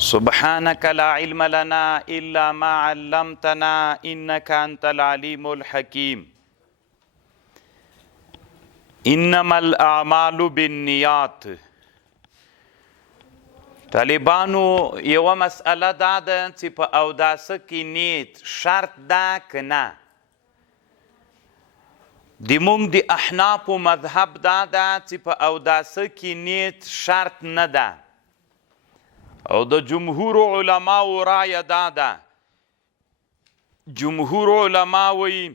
سبحانك لا علم لنا إلا ما علمتنا إنك أنت العليم الحكيم إنما الأعمال بالنيات. طالبانو یوه مسئله دا ده چې په اوداسه کې نیت شرط ده که نه؟ د موږ د احنافو مذهب دا ده چې په اوداسه کې نیت شرط نه ده، او د جمهور علماو رایه دا ده. جمهور علما وایي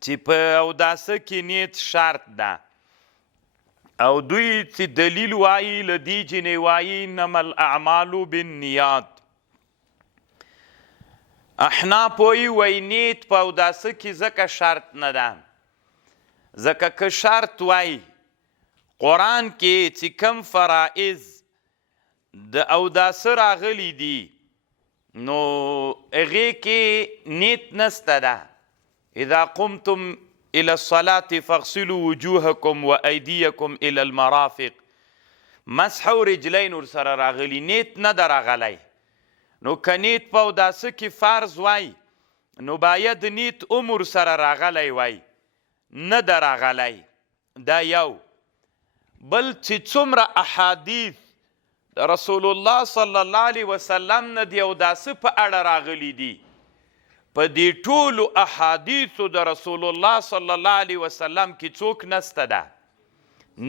چې په اوداسه کې نیت شرط ده، او دوی چې دلیل وایي له دې جنې وایي انما الاعمال بالنیات. احناف وایي نیت په اوداسه کې ځکه شرط نه ده، ځکه که شرط وایي قرآن کې چې کم فرائض د اوداسه راغلی دي نو هغې کې نیت نسته ده. اذا قمتم الى الصلاة فاغسلوا وجوهكم وأيديكم الى المرافق، مسح او رجلین ورسره راغلی، نیت نه ده راغلی. نو که نیت په اوداسه کې فرض وای نو باید نیت هم ورسره راغلی وای، نه ده راغلی. دا یو. بل چې څومره احادیث د رسول الله صلی الله علیه وسلم نه د اوداسه په اړه راغلی دي، په دې ټولو احادیثو د رسول الله صلی الله علیه وسلم کې څوک نسته ده،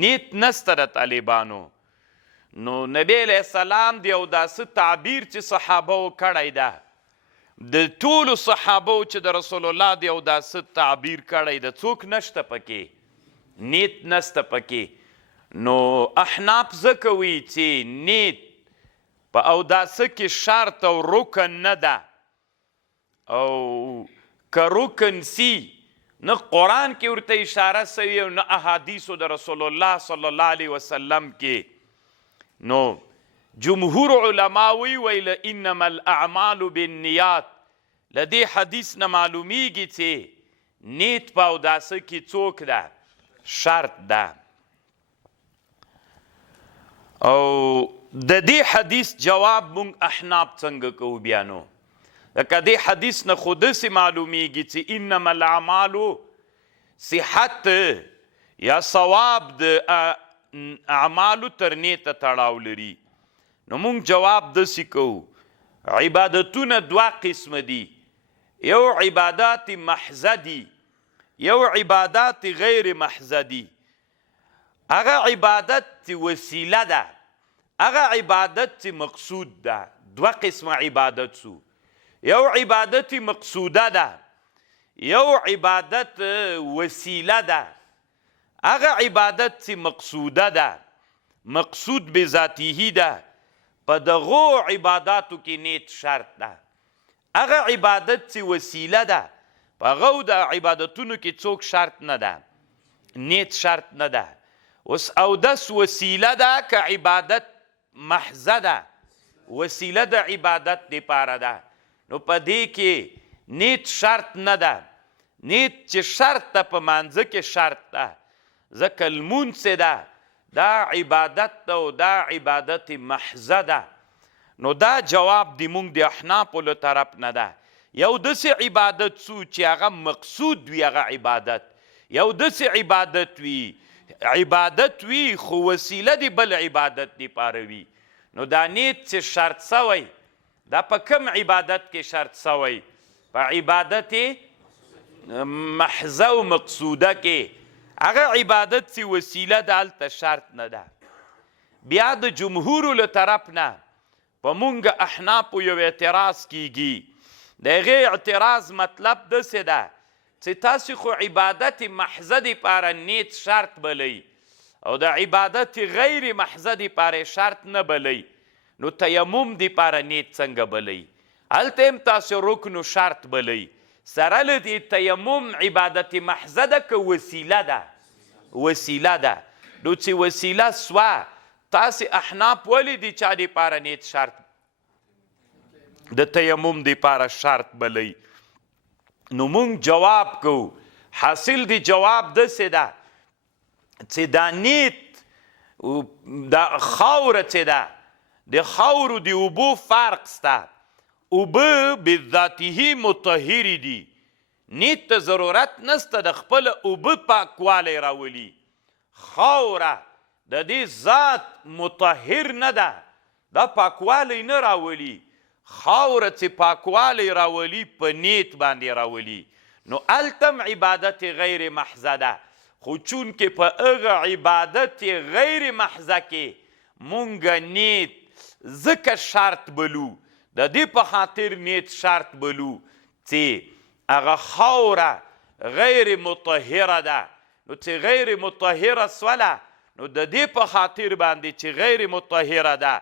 نیت نسته ده طالبانو. نو نبی علیه السلام د اوداسه تعبیر چې صحابهو کړی ده، د ټولو صحابهو چې د رسول الله د اوداسه تعبیر کړی ده څوک نشته پکې، نیت نسته پکې. نو احناف ځکه وایي چې نیت په اوداسه کې شرط او رکن نه ده، او که رکن سی نه قرآن کې ورته اشاره سوي او نه احادیثو د رسول الله صلی الله علیه وسلم کې. نو جمهور علما ویل انما الاعمال بالنیات، له دې حدیث نه معلومیږي چې نیت په اوداسه کې څوک ده، شرط ده. او د دې حدیث جواب مونږ احناف څنګه کوو بیا؟ نو لکه دې حدیث نه خو داسې معلومیږي چې انما الاعمال صحت یا ثواب د اعمالو تر نیته تړاو لري. نو مونږ جواب داسې کوو عبادتونه دوه قسمه دي، یو عبادات محضه دي، یو عبادات غیر محضه دي. هغه عبادت وسیله ده، هغه عبادت مقصود ده. دوه قسمه عبادت سو، یو عبادت مقصوده ده، یو عبادت وسیله ده. هغه عبادت مقصوده ده، مقصود به ذاته ده، په دغو عباداتو کې نیت شرط ده. هغه عبادت وسیله ده، په هغو د عبادتونو کې څوک شرط نه ده، نیت شرط نه ده. اوس اودس وسیله ده که عبادت محضه ده؟ وسیله د عبادت دپاره ده. نو په دې کې نیت شرط نه ده. نیت چې شرط ده په مانځه کې شرط ده، ځکه لمونځ چې ده دا عبادت ده او دا عبادت محضه ده. نو دا جواب د موږ د احنافو له طرف نه ده. یو داسې عبادت سو چې هغه مقصود وي، هغه عبادت. یو داسې عبادت وي خو وسیله دی بل عبادت دپاره وي. نو دا نیت چې شرط سوی دا په کم عبادت کې شرط سوی؟ په عبادت محضه و مقصوده کې. هغه عبادت چې وسیله ده هلته شرط نه ده. بیا د جمهورو له طرف نه په مونږ احنافو یو اعتراض کیږي. د هغې اعتراض مطلب داسې ده چې تاسو خو عبادت محضه دپاره نیت شرط بلی او د عبادت غیر محضه دپاره شرط نه بلی، نو تیمم دپاره نیت څنګه بلی؟ هلته هم تاسو رکن و شرط بلی. سره له دې تیمم عبادت محضه ده که وسیله ده؟ وسیله ده. نو چې وسیله سوه تاسې احناف ولې د چا دپاره نیت شرط د تیمم دپاره شرط بلی؟ نو مونږ جواب کوو. حاصل دی جواب داسې ده چې دا نیت دا خاوره چې ده د خاورو د اوبو فرق سته. اوبه بذاته مطهرې دي، نیت ته ضرورت نسته د خپله اوبه پاکوالی راولي. خاوره د دې ذات مطهر نه ده، دا پاکوالی نه راولي. خاوره چې پاکوالی راولي په نیت باندې راولي. نو التم عبادت غیر محضه ده، خو چونکې په هغه عبادت غیر محضه کې مونږ نیت ځکه شرط بلو، د دې په خاطر نیت شرط بلو چې هغه خاوره غیر مطهره ده. نو چې غیر مطهره سوله، نو د دې په خاطر باندې چې غیر مطهره ده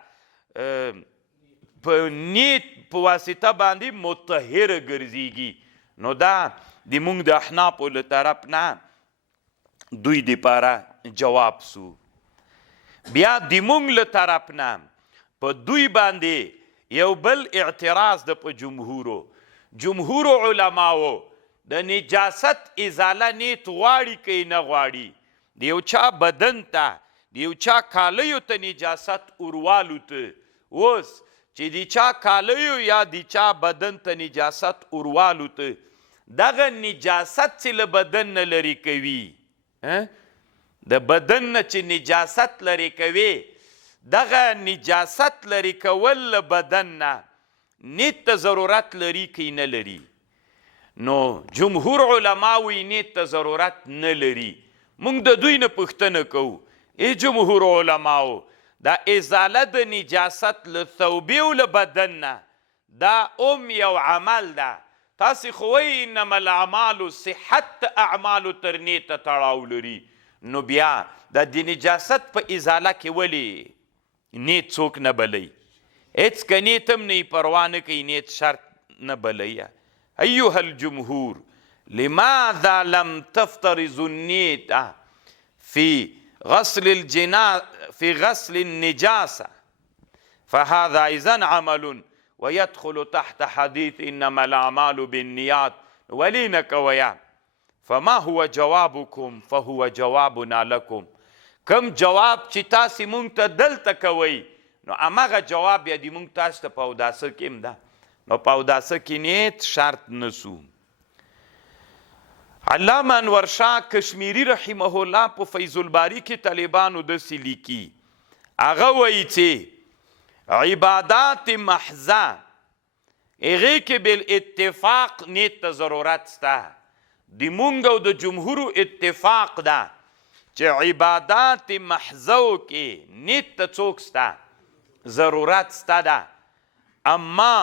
په نیت په واسطه باندې مطهره ګرځېږي. نو دا د مونږ د احنافو له طرف نه دوی دپاره جواب سو. بیا د مونږ له طرف نه په دوی باندې یو بل اعتراض ده په جمهورو علماو د نجاست ازاله نیت غواړي که نه غواړي. د یو چا بدن ته د یو چا کالیو ته نجاست اوروالو ته، اوس چې د چا کالیو یا د چا بدن ته نجاست اوروالو ته، دغه نجاست چې له بدن نه لرې کوي، د بدن نه چې نجاست لرې کوي، دغه نجاست لرې کول له بدن نه نیت ته ضرورت لري که نه لري؟ نو جمهور علما وی نیت ته ضرورت نه لري. مونږ د دوی نه پوښتنه کوو، ای جمهور علماو، دا ازاله د نجاست له ثوبې او له بدن نه دا یو عمل ده. تاسې خو وایي انما الاعمالو صحت اعمالو تر نیته تړاو لري. نو بیا د نجاست په ازاله کې ولې نیت څوک نه بلی؟ هېڅ که نیت هم نه یې پروا نه کوي، نیت شرط نه بلی. ایها الجمهور لماذا لم تفترضوا النیت في غسل النجاسة فهذا إذن عمل ويدخل تحت حديث إنما الأعمال بالنيات. ولينك ويا فما هو جوابكم فهو جوابنا لكم. کم جواب چې تاسې مونږ ته دلته کوئ، نو هماغه جواب یا د مونږ تاسو ته په اوداسه کې هم ده. نو په اوداسه کې نیت شرط نسو. علامه انور شاه کشمیری رحمه الله په فیض الباری کې طالبانو داسې لیکي، هغه وایي چې عبادات محضه هغې کې بالاتفاق نیت ته ضرورت سته. د مونږ او د جمهورو اتفاق ده چې عبادات محضو کې نیت ته څوک سته؟ ضرورت سته ده. اما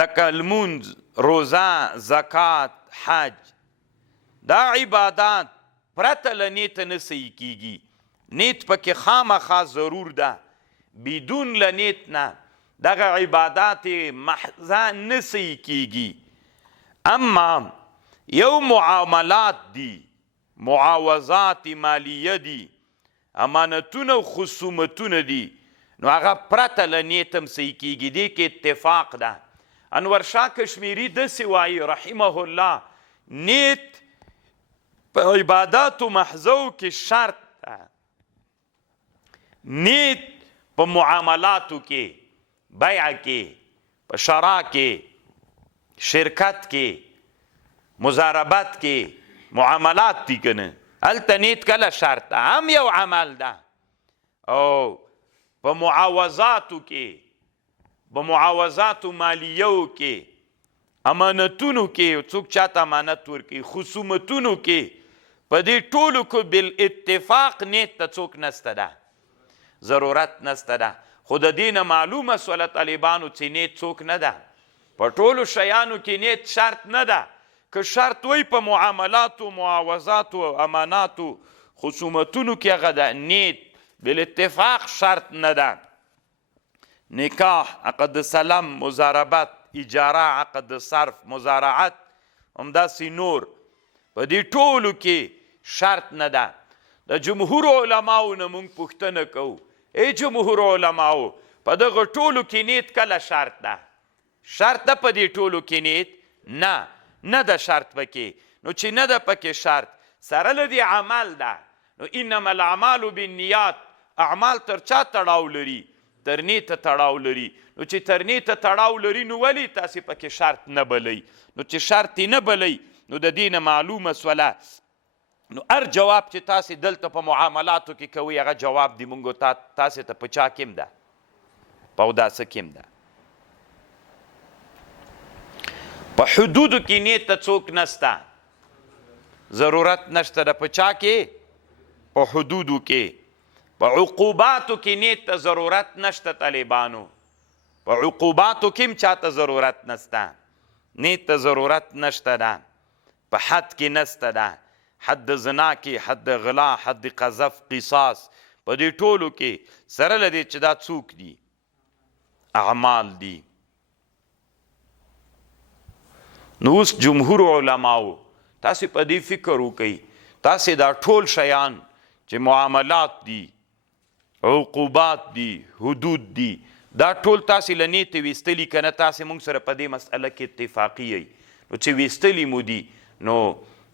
لکه لمونځ، روزه، زکات، حج، دا عبادات پرته له نیته نه صحیح کیږي. نیت پکې خامخا ضرور ده. بدون له نیت نه دغه عبادات محضه نه صحیح کیږي. اما یو معاملات دي، معاوضات مالیه دي، امانتونه او خصومتونه دي، نو هغه پرته له نیت هم صحیح کیږي. دې کې اتفاق ده. انور شاه کشمیری داسې وایي رحمه الله، نیت په عباداتو محضو کې شرط ده. نیت په معاملاتو کې، بیع کې، په شرا کې، شرکت کې، مزاربت کې، معاملات دي که نه، هلته نیت کله شرط ده، هم یو عمل ده. او په معاوضاتو کې، په معاوضاتو مالیو کې، امانتونو کې، څوک چاته امانت ورکوي، خصومتونو کې، په دې ټولو کې بالاتفاق نیت ته څوک نسته ده، ضرورت نسته ده. خو د دې نه معلومه سوله طالبانو چې نیت څوک نه ده. په ټولو شیانو کې نیت شرط نه ده. که شرط وی په معاملاتو، معاوضاتو، اماناتو، خصومتونو کې هغه ده، نیت بالاتفاق شرط نه ده. نکاح، عقد سلم، مزاربت، اجاره، عقد صرف، مزارعت، همداسې نور، په دې ټولو کې شرط نه ده. د جمهور علماو نه مونږ پوښتنه کوو، ای جمهور علماو، په دغه ټولو کې نیت کله شرط ده؟ شرط ده په دې ټولو کې نیت؟ نه ده شرط پکې. نو چې نه ده پکې شرط، سره له دې عمل ده. نو انما الاعمال بالنیات، اعمال تر چا تړاو لري؟ تر نیته تړاو لري. نو چې تر نیته تړاو لري نو ولې تاسې پکې شرط نه بلئ؟ نو چې شرط یې نه بلئ نو د دې نه معلومه سوله نو هر جواب چې تاسې دلته په معاملاتو کې کوئ هغه جواب دی مونږ تاسې ته په چا کې هم ده، په اوداسه کې هم ده. په حدودو کې نیت ته څوک نسته، ضرورت نشته ده. په چا کې؟ په حدودو کې. په عقوباتو کې نیت ته ضرورت نشته. طالبانو په عقوباتو کې هم چاته ضرورت نسته، نیت ته ضرورت نشته ده. په حد کې نسته ده، حد زنا کې، حد غلا، حد قذف، قصاص، په دې ټولو کې سره له دې چې دا څوک دي؟ اعمال دي. نو اوس جمهور علماو تاسې په دې فکر وکئ، تاسې دا ټول شیان چې معاملات دي، عقوبات دي، حدود دي، دا ټول تاسې له نیت ویستلي که نه؟ تاسې موږ سره په دې مسئله کې اتفاقي یئ. نو چې ویستلي مو دي نو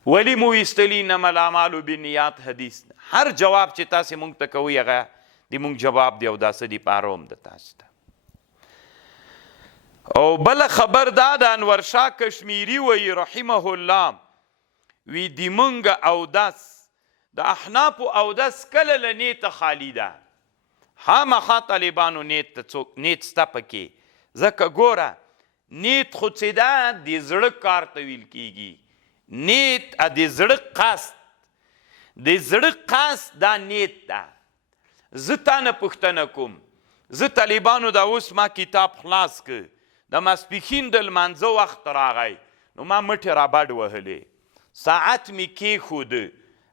ولی مو ویستلي؟ انما الاعمال بالنیات حدیث. هر جواب چې تاسې موږ ته کوئ هغه د موږ جواب دی او داسې دی په اړه هم د تاسې ته. او بله خبر دا د انور شاه کشمیری وی رحمه الله وی د موږ اودس د احنافو اودس کله له نیته خالی ده. خامخا طالبانو نیت سته پکې، ځکه ګوره نیت خو چې ده د زړه کار ته ویل کیږي. نیت د زړه قصد، د زړه قصد دا نیت ده. زه تا نه پوښتنه کوم، زه طالبانو دا اوس ما کتاب خلاص که د ماسپښین د لمانځه وخت راغی نو ما مټې رابډ وهلې، ساعت مې کېښوده،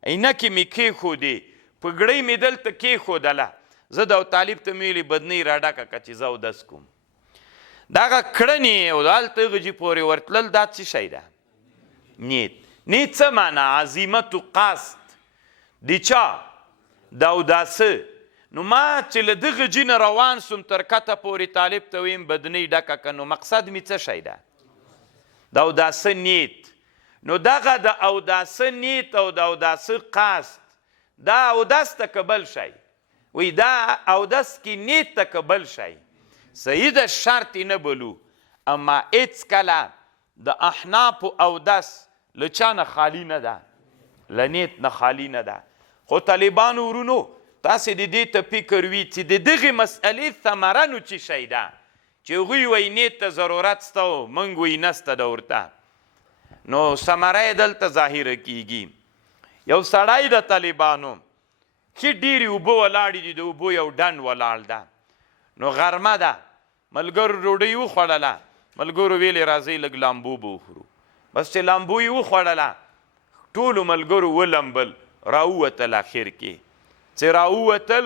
عینکې مې کېښودې، پګړۍ مې دلته کېښودله. زه د طالب ته مې ویلې بدنۍ راډکه که چې زه اودس کوم. دغه کړنې او هلته غجې پورې ورتلل دا څه شی ده؟ نیت. نیت څه معنا؟ عظیمت و قصد د چا؟ د اوداسه. نو ما چې له دغه جینه روان سوم تر کته پورې طالب ته ویم بدنۍ ډکه که، نو مقصد مې څه شی ده؟ د اوداسه نیت. نو دغه د اوداسه نیت او د اوداسه قصد دا اودس ته که بل شی؟ وی دا اودس کې نیت ته که بل شی؟ صحیح ده شرط یې نه بلو، اما هېڅ کله د احنافو اودس له چا نه خالي نه ده، له نیت نه خالي نه ده. خو طالبانو ورونو تاسې د دې ته فکر وي چې د دغې مسئلې ثمره نو څه شی ده چې هغوی وایي نیت ته ضرورت سته او موږ وایي نسته ده ورته. نو ثمره یې دلته ظاهره کیږي. یو سړی د طالبانو چې ډېرې اوبه ولاړې دي، د اوبو یو ډنډ ولاړ ده. نو غرمه ده، ملګرو ډوډۍ وخوړله، ملګرو ویلې راځئ لږ لامبو به وخورو. بس چې لامبو یې وخوړله ټولو ملګرو ولمبل، راووتل اخر کې. چې راووتل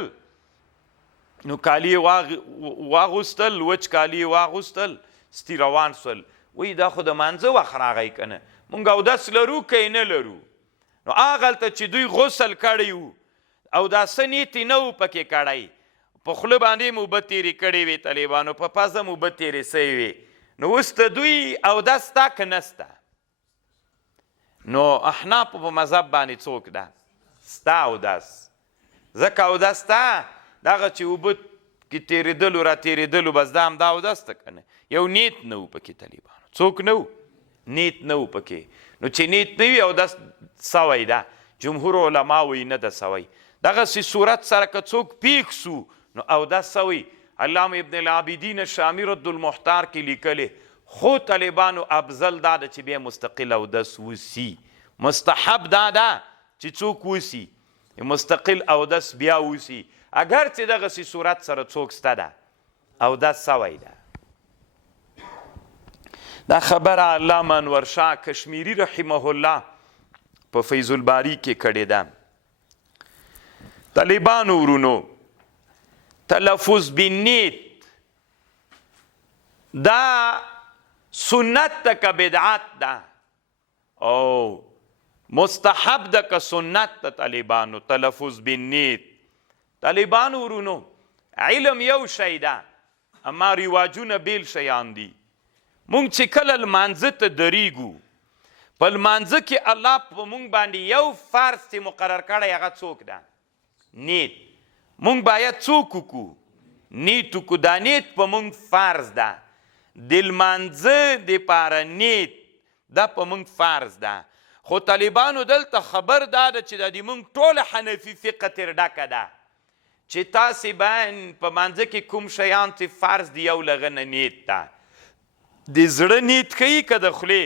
نو کالي واغوستل، وچ کالي واغوستل، ستی روان سول. وی دا خو د مانځه وخت راغی که نه، مونږ اودس لرو که یې نه لرو؟ نو هغلته چې دوی غسل کړی وو اوداسه نیت یې نه و پکې کړی، په خوله باندې مو اوبه تېرې کړې وې طالبانو، په پزه مو اوبه تېرې سوې وې. نو اوس د دوی اودس سته که نسته؟ نو احنافو په مذهب باندې څوک ده؟ ستا اودس. ځکه اودس ته دغه چې اوبه کې تېرېدلو را تېرېدلو بس دا همدا اودس ته که نه؟ یو نیت نه و پکې طالبانو، څوک نه و؟ نیت نه و پکې. نو چې نیت نه وي اودس سوی ده. جمهور علما وایي نه ده سوی. دغسې صورت سره که څوک پیښ سو نو اودس سوی. علامه ابن العابدین شامی رد المحتار کې لیکلی خو طالبانو افضل دا ده چې بیا مستقل اودس وسی. مستحب دا ده چې څوک وسی مستقل اودس بیا وسی، اگر چې دغسې صورت سره څوک سته ده اودس سوی ده. دا خبره علامه انور شاه کشمیری رحمه الله په فیض الباری کې کړې ده. طالبانو ورونو تلفظ بالنیت دا سنت ده که بدعت ده او مستحب ده که سنت ده؟ طالبانو تلفظ بالنیت. طالبانو ورونو علم یو شی ده اما رواجونه بیل شیان دي. مونږ چې کله لمانځه ته درېږو په لمانځه کې الله په مونږ باندې یو فرض چې مقرر کړی هغه څوک ده؟ نیت. مونږ باید څوک وکړو نیت وکړو دا نیت په مونږ فرض ده د لمانځه دپاره نیت دا په مونږ فرض ده خو طالبانو دلته خبر دا ده چې دا د مونږ ټوله حنفي فقه تر ډکه ده چې تاسې باید په مانځه کې کوم شیان چې فرض دي یو له هغه نه نیت ده د زړه نیت کوي که د خولې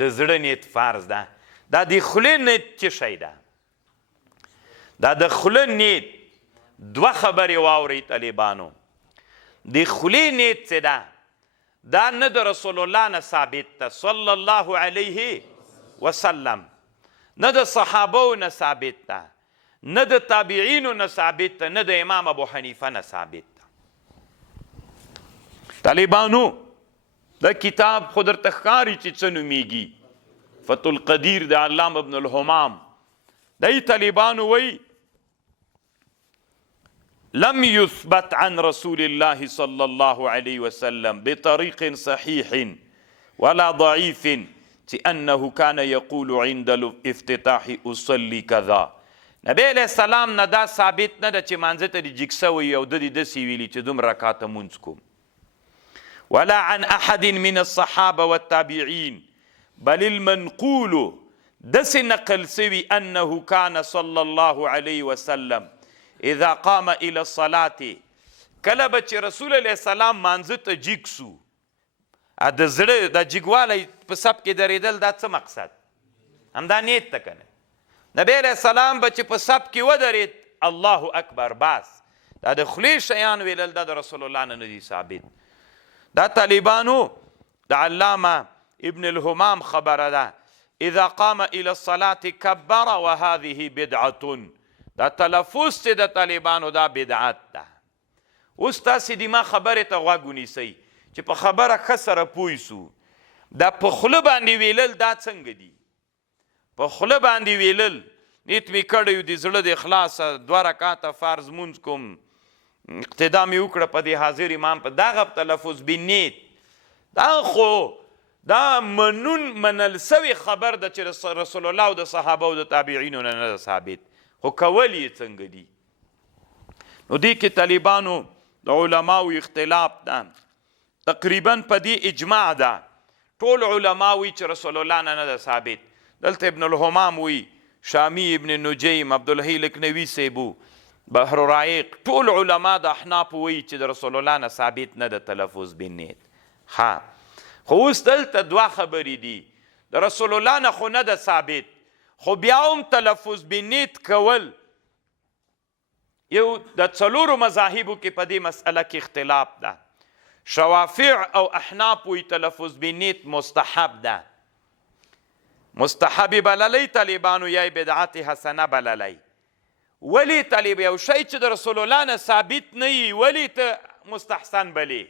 د زړه نیت فرض ده دا د خولې نیت څه شی ده دا د خوله نیت دوه خبرې واورئ طالبانو د خولې نیت څه ده دا نه د رسول الله نه ثابت ده صلی الله علیه وسلم نه د صحابو نه ثابت ده نه د تابعینو نه ثابت ده نه د امام ابو حنیفه نه ثابت ده طالبانو دا کتاب خو درته ښکاري چې څه نومیږي فتح القدیر د علامه ابن الحمام دای طالبانو وی لم يثبت عن رسول الله صلى الله عليه وسلم بطريق صحيح ولا ضعيف أنه كان يقول عند الافتتاح أصلي كذا نبی علیہ السلام نه دا ثابت نه ده چې مانځه ته د جګ سوی او د داسې ویلي چې دومره رکاته مونځ کوم ولا عن أحد من الصحابة والتابعين بل المنقول داسې نقل سوي أنه كان صلى الله عليه وسلم اذا قام الى الصلاة کله به چې رسول علیه السلام مانځه ته جګ سو د زړه د جګوالی په سب کې درېدل دا څه مقصد همدا نیت ته کنه نبی علیه السلام به چې په سب کې ودرېد الله اکبر بس دا د خولې شیان ویلل دا د رسول الله نه دي ثابت دا طالبانو د علامه ابن الحمام خبره ده اذا قام الى الصلاة كبر وهذه بدعة دا تلفظ چې د طالبانو دا بدعت ده اوس تاسې د ما خبرې ته غوږ ونیسئ چې په خبره ښه سره پوه سو دا په خوله باندې ویلل دا څنګه دي په خوله باندې ویلل نیت مې کړی د زړه د اخلاصه 2 رکعاته فرض مونځ کوم اقتدا مې وکړه په دې حاضر امام په دغه تلفظ بنیت دا خو دا منل سوی خبر ده چې رسول الله او د صحابه او د تابعینو نه نه ثابت خو کول یې څنګه دي نو دې کې طالبانو د علماو اختلاف ده تقریبا په دې اجماع ده ټول علما وی چې رسول الله نه ده ثابت دلته ابن الحمام وی شامی ابن نجیم عبدالحی لکنوی سیبو بحر رائق ټول علما د احناف وی چې د رسول الله نه ثابت نه ده تلفظ بالنیت ها خو اوس دلته دوه خبرې دي د رسول الله نه خو نه ده ثابت خو بیا هم تلفظ بنیت کول یو د څلورو مذاهبو کې په دې مسئله کې اختلاف ده شوافع او احناف وی تلفظ بنیت مستحب ده مستحب بللی طالبانو یا بدعت حسنه بللی ولی طالب یو شی چې د رسول الله نه ثابت نه وي ولی ته مستحسن بلی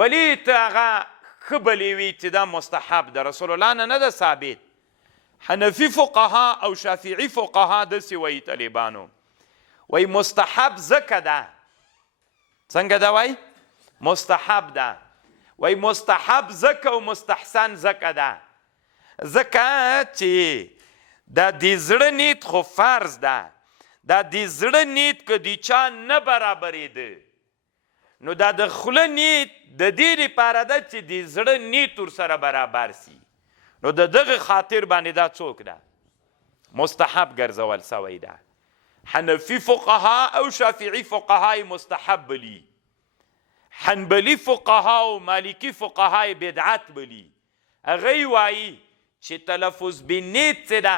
ولی ته هغه ښه بلی وي چې دا مستحب ده رسول الله نه نه ده ثابت حنفی فقها او شافعی فقها داسې وایي طالبانو وایي مستحب ځکه ده څنګه ده وایي مستحب ده وایي مستحب ځکه او مستحسن ځکه ده ځکه چې دا د زړه نیت خو فرض ده دا د زړه نیت که د چا نه برابرېده نو دا د خوله نیت د دې لپاره ده چې د زړه نیت ورسره برابر سي نو د دغه خاطر باندې دا څوک ده مستحب ګرځول سوی ده حنفي فقها او شافعي فقها مستحب بلی حنبلی فقها او مالکی فقها بدعت بلی هغوی وایي چې تلفظ بالنیت څه ده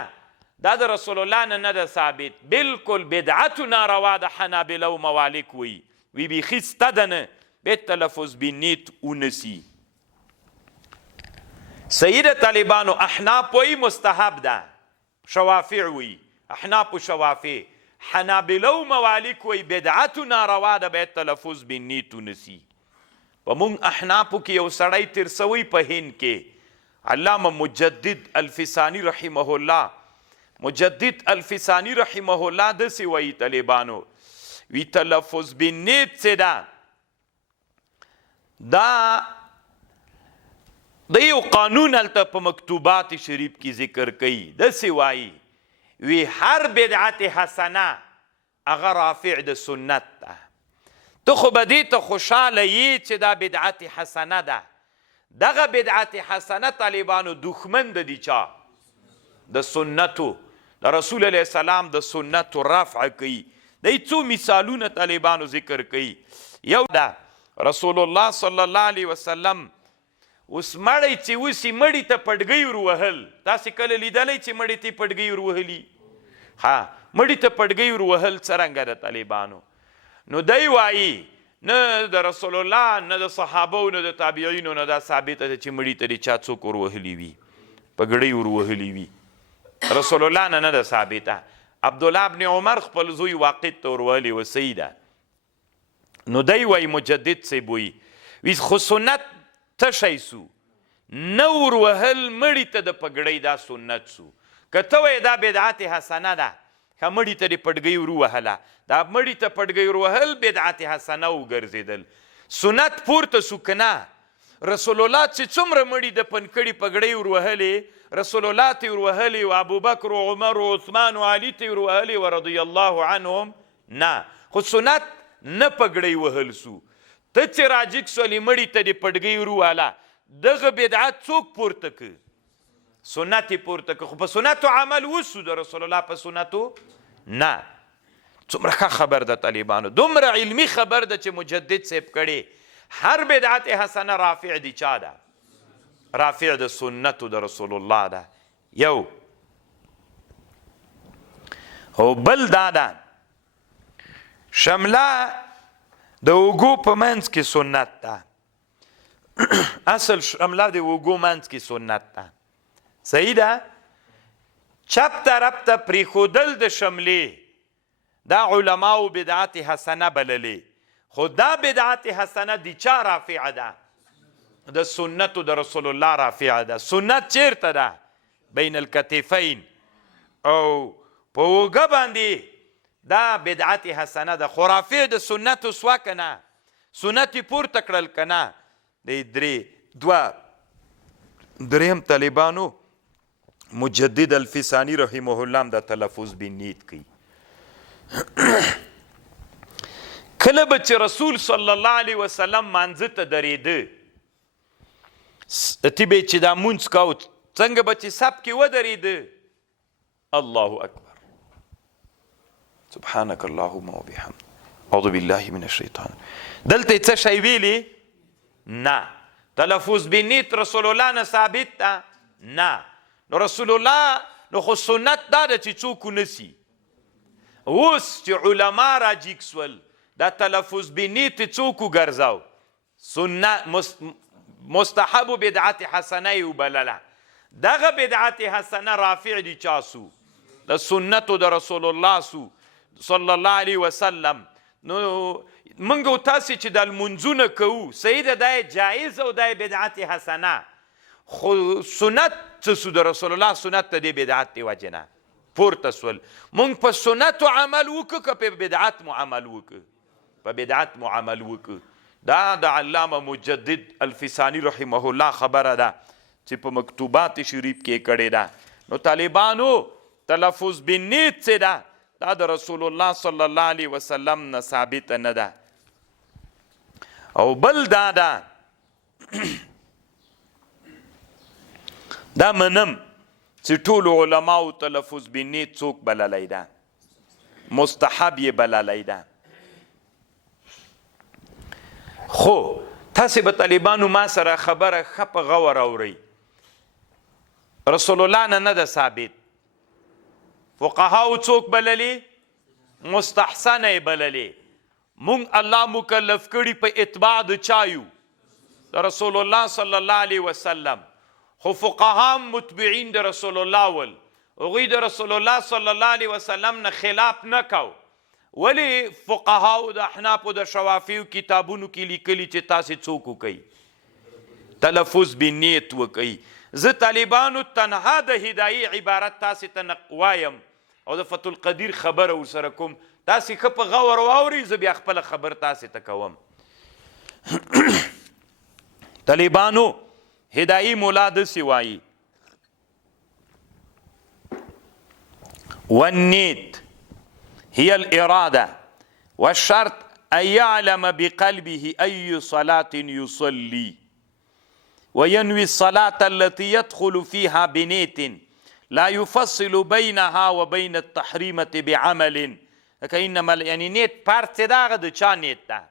دا د رسول الله نه ده ثابت بالکل بدعت ناروا ده حنابله او موالک وی بیخي سته ده نه باید تلفظ بالنیت ونسي سید طالبانو احناف وی مستحب ده شوافع وی احناف و شوافع حنابله و موالک وی بدعت ناروا ده باید تلفظ بالنیت ونسي په مونږ احنافو کې یو سړی تیر سوی په هند کې علامه مجدد الفسانی رحمه الله مجدد الفسانی رحمه الله داسې وی طالبانو وی تلفظ بالنیت څه ده دا د یو قانون هلته په مکتوبات شریف کې ذکر کوي داسې وایي وی هر بدعت حسنه هغه رافع د سنت ده. ته خو به دې ته خوشحاله یې چې دا بدعت حسنه ده. دغه بدعت حسنه طالبانو دښمن د دي چا؟ د سنتو، د رسول علیه السلام د سنتو رفع کوي. دی څو مثالونه طالبانو ذکر کوي. یو ده رسول الله صلی الله علیه وسلم اوس مړی چې اوسي مړي ته پټګۍ ور وهل. تاسې کله لیدلی چې مړي ته پټګۍ ور وهلي؟ ها، مړي ته پټګۍ ور وهل څرنګه د طالبانو؟ نو دی وایي نه د رسول الله نه د صحابو نه د تابعینو نه دا ثابته ده چې مړي ته د چا څوک ور وهلي وي، پګړۍ ور وهلي وي. رسول الله نه ده ثابته. عبدالله ابن عمر خپل زوی واقد ته ور وهلي و سیده. نو دی وایي مجدد صاحب وایي خو سنت څه شی سو؟ نه ور وهل مړي ته د پګړۍ دا سنت سو. که ته وایې دا بدعت حسنه ده، که مړي ته دې پټګۍ ور ووهله، دا مړي ته پټګۍ ور وهل بدعت حسنه وګرځېدل. سنت پورته سو که نه؟ رسول الله چې څومره مړي د پنکړي پګړۍ ور وهلې، رسول الله ته ور وهلې و ابوبکر و عمر و عثمان و علي ته ور وهلې و رضی الله عنهم؟ نه، خو سنت نه پګړۍ وهل سو. ته چې راجګ سولې مړي ته دې پټګۍ ور ووهله، دغه بدعت څوک پورته که؟ سنت یې پورته که. خو په سنتو عمل وسو د رسول الله په سنتو؟ نه. څومره ښه خبر ده طالبانو، دومره علمي خبر ده چې مجدد صاحب کړی. هر بدعت حسنه رافع دی چا ده؟ رافع د سنتو د رسول الله ده. یو او بل دا ده شمله د اوږو په منځ کې سنت ده. اصل شمله د اوږو منځ کې سنت ده. صحیح ده؟ چپ طرف ته پریښودل د شملې دا علماو بدعت حسنه بللې. خو دا بدعت حسنه د چا رافعه ده؟ د سنتو د رسول الله رافعه ده. سنت چیرته ده؟ بین الکتفین او په اوږه باندې دا بدعت حسنه ده. خو رافع د سنتو سوه که نه؟ سنت یې پورته کړل که نه؟ د دریم طالبانو مجدد الفسانی رحمه الله هم دا تلفظ بالنیت کوي. کله به چې رسول صلی الله علیه وسلم مانځه ته درېده، تی به چې دا مونځ کاو، څنګه به چې صف کې ودرېده، الله اکبر سبحانک اللهم وبحمد اعوذ بالله من الشیطان، دلته څه شی ویلي؟ نه. تلفظ بالنیت رسول الله نه ثابت ده؟ نه. نو رسول الله نو خو سنت دا ده چې څوک ونسي. اوس چې علما راجیک سول دا تلفظ بالنیت څوک وګرځاو؟ سنت مستحب بدعت حسنه یې وبلله. دغه بدعت حسنه رافع دي چا سو؟ د سنتو د رسول الله سو صلی الله علیه وسلم. نو منګ او تاسې چې د لمونځونه کوو، صحیح ده دا جایز او دا بدعت حسنه، خو سنت څه سو؟ د رسول الله سنت ته دې بدعت دی وجې نه پورته سول. مونږ په سنتو عمل وکړو که په بدعت مو عمل وکړو؟ په بدعت مو عمل وکړو. دا د علامه مجدد الفسانی رحمه الله خبره ده چې په مکتوبات شریف کې کړې ده. نو طالبانو تلفظ بالنیت څه ده؟ دا د رسول الله صلی الله علیه وسلم نه ثابت نه ده. او بل دا ده دا منم چې ټولو علماو تلفظ بالنیت څوک بللی ده؟ مستحب یې بللی ده. خو تاسې به طالبانو ما سره خبره ښه په غور اورئ. رسول الله نه ده ثابت. فقهاو څوک بللی؟ مستحسنه یې بللی. مونږ الله مکلف کړي په اتباع د چا یو؟ د رسول الله صلی الله علیه وسلم. خو فقهام متبعین د رسول الله ول، هغوی د رسول الله صلی الله علیه وسلم نه خلاف نه کو. ولی فقهاو د احنافو د شوافیو کتابونو کې لیکلي چې تاسې څوک وکئ؟ تلفظ بالنیت وکئ. زه طالبانو تنها د هدایي عبارت تاسې ته وایم او د فتح القدیر خبره ورسره کوم. تاسې ښه په غور واورئ، زه بیا خپله خبر تاسې ته کوم. طالبانو هدایي مولا داسې وایي والنیت هي الإرادة والشرط أن يعلم بقلبه أي صلاة يصلي وينوي الصلاة التي يدخل فيها بنية لا يفصل بينها وبين التحريمة بعمل. إنما يعني نیت پارت داغه د چا نیت ده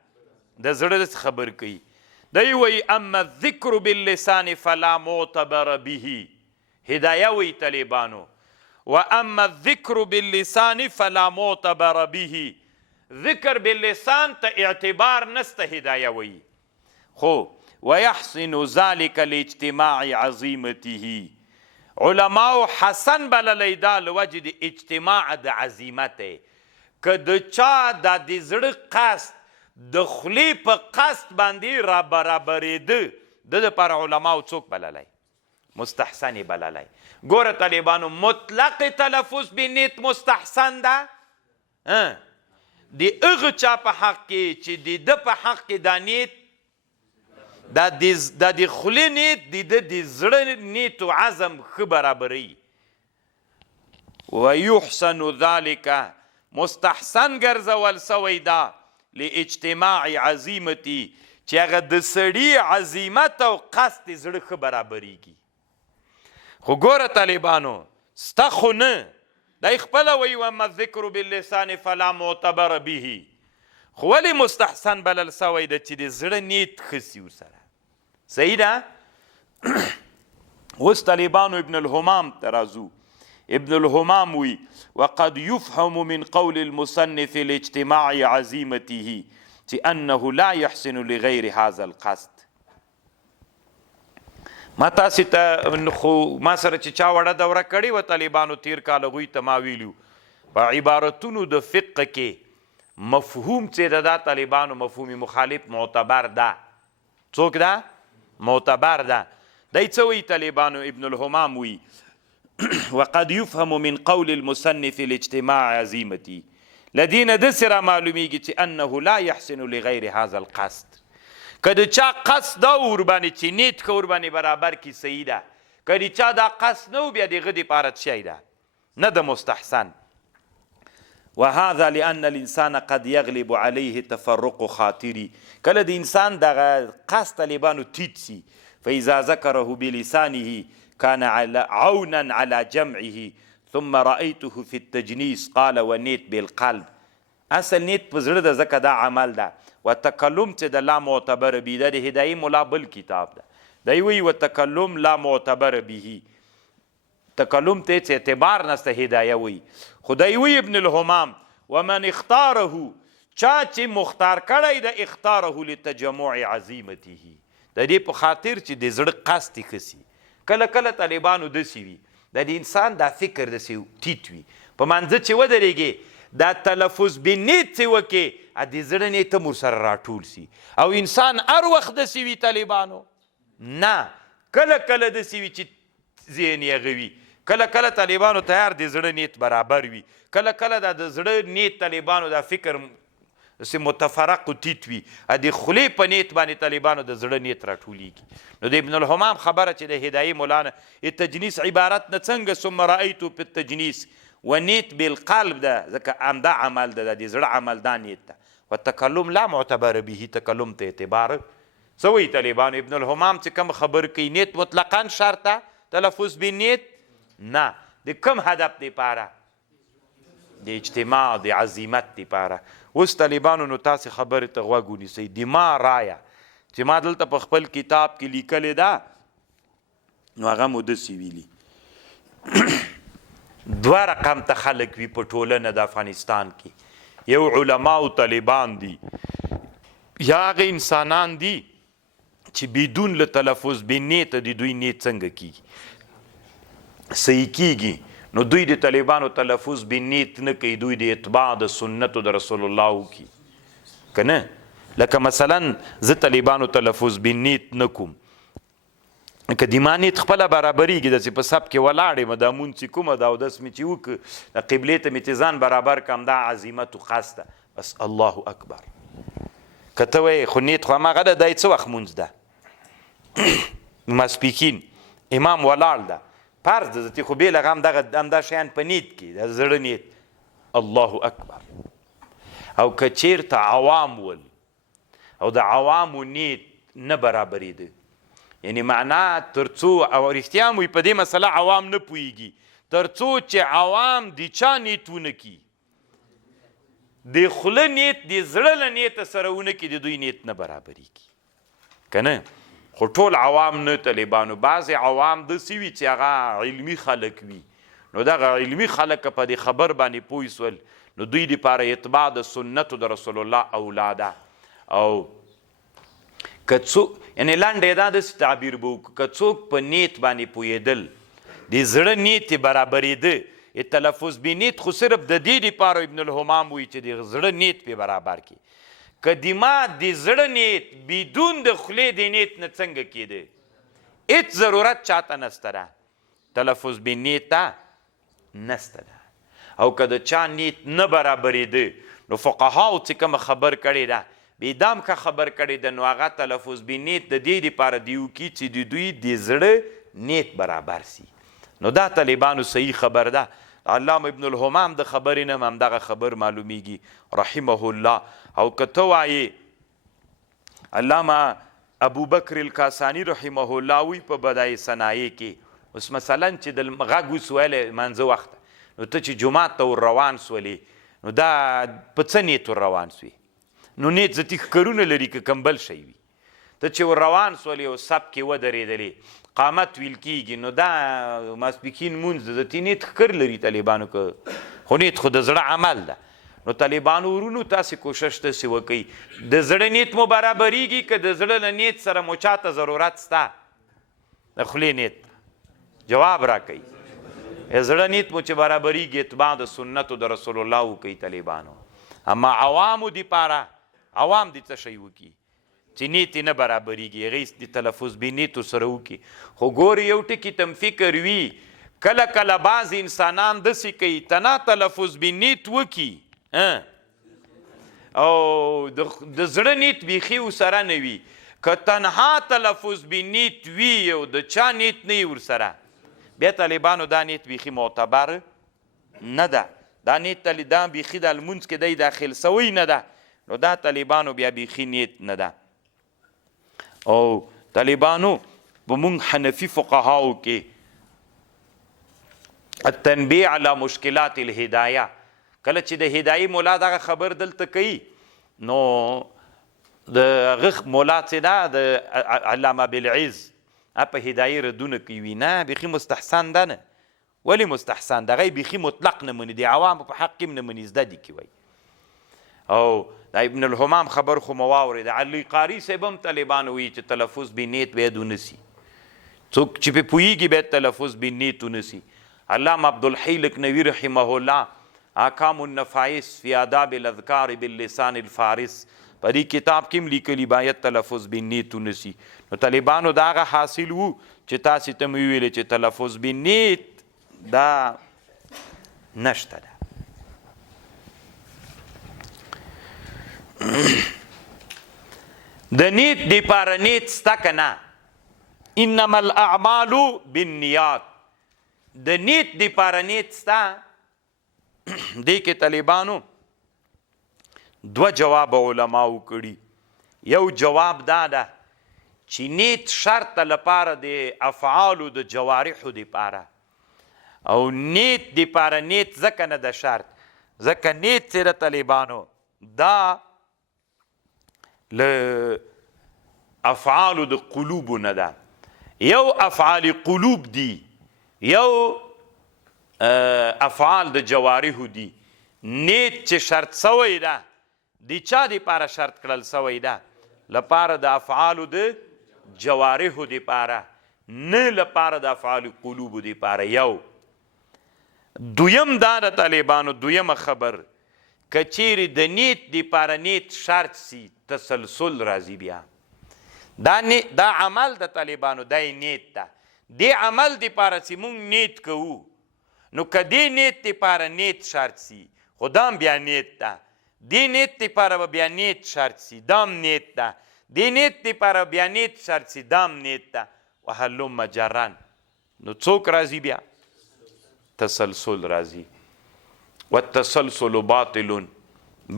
د زړه خبر کوي. دی وی اما الذکر باللسان فلا معتبر به، هدایه وی طالبانو. و اما الذکر باللسان فلا معتبر به، ذکر باللسان ته اعتبار نسته هدایه وی. خو ويحسن ذلك لاجتماع عظیمته، علماء حسن بللی دا لوجه د اجتماع د عظیمته. که د چا د د زړه قصد د خولې په قصد باندې را برابرېده، د دپاره علماو څوک بللی؟ مستحسن بللی. ګوره طالبانو، مطلق تلفظ بنیت مستحسن ده د هغه چا په حق کې چې د ده په حق کې دا نیت دا د خولې نیت د زړه نیت و عزم ښه برابروي. ویحسن ذلک، مستحسن ګرځول سوی دا لاجتماع عظیمتي، چې هغه د سړي عظیمت او قصد زړه ښه برابریږي. خو ګوره طالبانو، ستا خو نه، دی خپله وایي واما الذکر باللسان فلا معتبر به، خو ولې مستحسن بلل سوی ده؟ چې د زړه نیت ښه سي ورسره. صحیح ده؟ اوس طالبانو ابن الهمام ته راځو. ابن الهمام وی وقد يفهم من قول المصنف الاجتماع عزيمته انه لا يحسن لغير هذا القصد. ما تاسو ته خو ما سره چې چا وړه دوره کړې وه طالبانو تیر کال، هغوی ته ما ویلو په عبارتونو د فقه کې مفهوم چې ده دا طالبانو مفهوم مخالف معتبر ده. څوک ده؟ معتبر ده. دی څه وی طالبانو؟ ابن الهمام وی وقد يفهم من قول المصنف الاجتماع عزيمتي، لدينا دسرا معلومیږي چې انه لا يحسن لغير هذا القصد. که د چا قصد دا وربانې چې نیت ښه وربانې برابر کي صحیح ده، که د چا دا قصد نه و بیا د هغه دپاره شی ده نه د مستحسن. وهذا لأن الإنسان قد يغلب عليه تفرق خاطري، کله د انسان دغه قصد طالبانو ټیټ سي، فإذا ذكره بلسانه كان عونا على جمعه ثم رأيته في التجنيس قال ونيت بالقلب. اصل نیت په زړه ده، ځکه دا عمل ده. وتکلم چې د لا معتبر به ده، د هدایي ملا بل کتاب ده. دی وی وتکلم لا معتبر به، تکلم ته هېڅ اعتبار نسته، هدایه وی. خدای وی ابن الهمام ومن اختاره، چا چې مختار کړی ده اختاره لتجمع عظیمته، د دې په خاطر چې د زړه قصد یې ښه سي. کله کله طالبانو داسې وي د انسان دا فکر داسې ټیټ وي، په منځه چې ودرېږې دا تلفظ بنیت چې وکې د زړه نیت هم ورسره راټول سي. او انسان هر وخت داسې وي طالبانو؟ نه، کله کله داسې وي چې ذهن یې هغه وي. کله کله طالبانو تیار د زړه نیت برابر وي، کله کله دا د زړه نیت طالبانو دا فکر داسې متفرق و ټیټ وي، د خولې په نیت باندې طالبانو د زړه نیت راټولیږي. نو د ابن الهمام خبره چې د هدایي مولانا تجنیس عبارت نه څنګه ثم رأیتو په التجنیس و نیت بالقلب ده، ځکه همدا عمل ده، د زړه عمل دا نیت ده. و تکلم لا معتبر به، تکلم ته اعتبار څه وایي طالبانو؟ ابن الهمام چې کوم خبر کوي نیت مطلقا شرط ده، تلفظ بالنیت نه، د کوم هدف دپاره؟ د اجتماع د عظیمت دپاره. اوس طالبانو نو تاسې خبرې ته غوږ ونیسئ. د ما رایه چې ما دلته په خپل کتاب کې لیکلې ده، نو هغه مو داسې ویلي دوه رقم ته خلک وي په ټولنه د افغانستان کې. یو علما او طالبان دي، یا هغه انسانان دي چې بدون له تلفظ بنیت د دوی نیت څنګه کیږي صحیح کیږي. نو دوی د طالبانو تلفظ بنیت نه کوي، دوی د اتباع د سنتو د رسول الله کوي که نه. لکه مثلا زه طالبانو تلفظ بنیت نه کوم، که د ما نیت خپله برابریږي، داسې په سب کې ولاړ یم، دا مونځ چې کومه دا اودس مې چې وکړه، د قبلې ته مې چې ځان برابر کړم، دا عظیمت و قصد ده، بس الله اکبر. که ته وایې خو نیت خو هماغه ده، دا یې څه وخت مونځ ده؟ ماسپښین امام ولاړ ده، فرض ده، خو بېله هغه همدا شیان په نیت کې د زړه نیت الله اکبر. او که چیرته عوام ول او د عوامو نیت نه برابرېده، یعنی معنا تر څو، او رښتیا مو په دې مسله عوام نه پوهېږي، تر څو چې عوام د چا نیت ونه کي، د خوله نیت د زړه له نیته سره ونه کي، د دوی نیت نه برابرېږي که نه. خو ټول عوام نه طالبانو، بعضې عوام داسې وي چې هغه علمي خلک وي، نو دغه علمي خلک په دې خبر باندې پوه سول، نو دوی دپاره اتباع د سنتو د رسول الله اولاده. او که څوک، یعنی لنډه دا داسې تعبیر به وکړو، که څوک په نیت باندې پوهېدل، د زړه نیت یې برابرېده، تلفظ بنیت خو صرف د دې دپاره ابن الهمام وایي چې د زړه نیت پې برابر کړي. که دما د زړه نیت بدون د خولې د نیت نه څنګه کېده، هېڅ ضرورت چاته نسته ده، تلفظ بنیت ته نسته ده. او که د چا نیت نه برابرېده، نو فقهاو چې کومه خبر کړې ده، بیدام که خبر کړی ده، نو هغه تلفظ بنیت د دې دپاره دیو کی چې د دوی د زړه نیت برابر سي. نو دا طالبانو صحیح خبر ده. علامه ابن الهمام د خبرې نه هم همدغه خبر معلومیږي رحمه الله. او که ته وایې علامه ابوبکر الکاسانی رحمه الله وی په بدایع صنایع کې، اوس مثلا چې د غږ اوس ویلی منځه وخته، نو ته چې جومات ته ور روان سولې، نو دا په څه نیت ور روان سوې؟ نو نیت ځتي ښکرونه لري که کم بل شی وي. ته چې ور روان سولې او سب کې ودرېدلې، قامت ویل کېږي، نو دا ماسپښین مونځ ځتي نیت ښکر لري طالبانو که، خو نیت خو د زړه عمل ده. نو طالبانو ورونو تاسې کوشش تاسې وکئ، د زړه نیت مو برابرېږي که د زړه له نیت سره مو چاته ضرورت سته؟ د خولې نیت جواب راکئ. زړه نیت مو چې برابرېږي، اتباع د سنتو د رسول الله وکئ طالبانو. اما عوامو دپاره، عوام دې څه شی وکړي چې نیت یې نه برابرېږي، هغې د تلفظ بنیتو سره وکړي. خو ګورې یو ټکي تم فکر وي، کله کله بعض انسانان داسې کوي، تنا تلفظ بنیت وکړي او د زړه نیت بیخي ورسره نه وي، که تنها تلفظ بنیت وي او د چا نیت نه وي ورسره، بیا طالبانو دا نیت بیخي معتبر نه ده. دا نیت دا بیخي د لمونځ کې دی داخل سوی نه ده، نو دا طالبانو بیا بیخي نیت نه ده. او طالبانو په مونږ حنفي فقهاو کې التنبیه علی مشکلات الهدایه، کله چې د هدایي مولا دغه خبر دلته کوي، نو د هغه مولا چې ده د علامه بالعز په هدایي ردونه کوي، نه بیخي مستحسن ده نه. ولی مستحسن ده؟ هغه بیخي مطلق نه مني، د عوامو په حق کې هم نه مني، زده دي کې وایي. او د ابن الهمام خبر خو مو واورېد، علي قاري صاحب هم طالبانو وایي چې تلفظ بنیت باید ونسي، څوک چې پې پوهېږي باید تلفظ بنیت ونسي. علامه عبدالحی لکنوي رحمه الله احکام النفائس فی آداب الاذکار باللسان الفارس په دې کتاب کې هم لیکلي باید تلفظ بنیت ونسي. نو طالبانو د هغه حاصل وو چې تاسې ته مې ویلې چې تلفظ بنیت دا نشته ده. د نیت دپاره نیت سته که نه؟ انما الاعمال بالنیات، د نیت دپاره نیت سته. دې کې طالبانو دوه جواب علماو کړي. یو جواب دا ده چې نیت شرط لپاره د افعالو د جوارحو دپاره، او نیت دپاره نیت ځکه نه ده شرط، ځکه نیت چې د طالبانو دا له افعالو د قلوبو نه ده. یو افعال قلوب دي، یو افعال د جوارحو دي. نیت چې شرط سوی ده، د چا دپاره شرط کړل سوی ده؟ لپاره د افعالو د جوارحو دپاره، نه لپاره د افعال قلوبو دپاره. یو دویم دا د طالبانو دویمه خبر، که چیرې د نیت دپاره نیت شرط سي، تسلسل راځي. بیا دا عمل د طالبانو دا نیت ده. دې عمل دپاره چې مونږ نیت کوو، نو که دې نیت دپاره نیت شرط سي، خو دا هم بیا نیت ده. دې نیت دپاره به بیا نیت شرط سي، دا هم نیت ده. دې نیت دپاره بیا نیت شرط سي، دا هم نیت ده. وهلم جرا، نو څوک راځي؟ بیا تسلسل راځي. والتسلسل باطل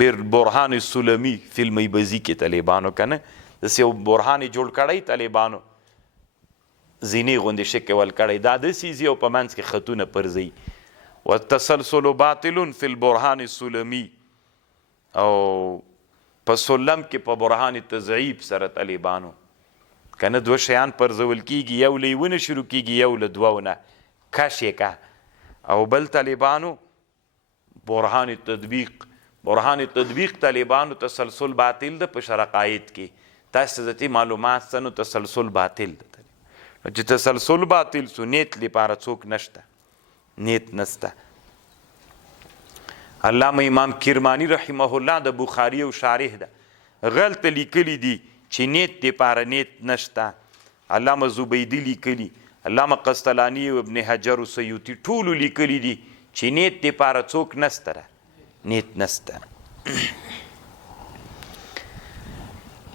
بالبرهان السلمی فی المیبزی کې طالبانو که نه داسې یو برهان یې جوړ کړی طالبانو زینې غوندې شکل ول کړی دا داسې ځي او په منځ کې خطونه پرځي والتسلسل باطل فی البرهان السلمی او په سلم کې په برهان تضعیف سره طالبانو که نه دوه شیان پرځول کېږي یو له یوه نه شروع کېږي یو له دوو نه کش یې که او بل طالبانو برهان تطبیق طالبانو تسلسل باطل ده په شرقایت کې تاسو ذاتی معلومات سنو تسلسل باطل ده چې تسلسل باطل سو نیت لپاره څوک نشته نیت نسته علامه امام کرمانی رحمه الله د بخاری او شارح ده غلط لیکلی دي چې نیت لپاره نیت نشته علامه زبیدی لیکلی علامه قسطلانی او ابن حجر و سیوطی ټولو لیکلی دي چې نیت لپاره څوک نسته نیت نسته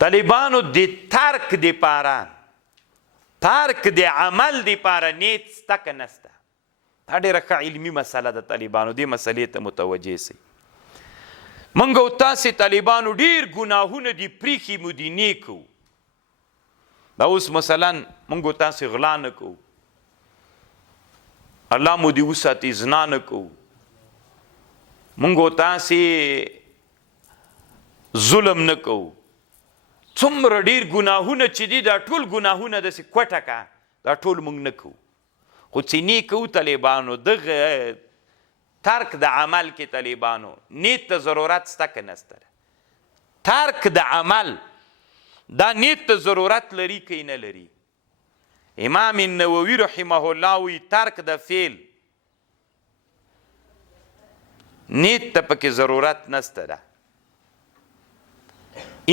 طالبانو د ترک لپاره ترک د عمل لپاره نیت سته که نسته دا ډېره ښه علمي مسله ده طالبانو دې مسلې ته متوجه سئ موږ او تاسې طالبانو ډېر ګناهونه دي پریښي مو دي نیکو دا اوس مثلا موږ او تاسې غلا نه کوو الله مو دې وساتي زنا نه کوو موږ او تاسې ظلم نه کوو څومره ډېر ګناهونه چې دي دا ټول ګناهونه داسې کوټه که دا ټول موږ نه کوو خو چې نه کوو طالبانو دغه ترک د عمل کې طالبانو نیت ته ضرورت سته که نسته ترک د عمل دا نیت ته ضرورت لري که نه لري امام النووي رحمه الله وی ترک د فعل نیت ته پکې ضرورت نسته ده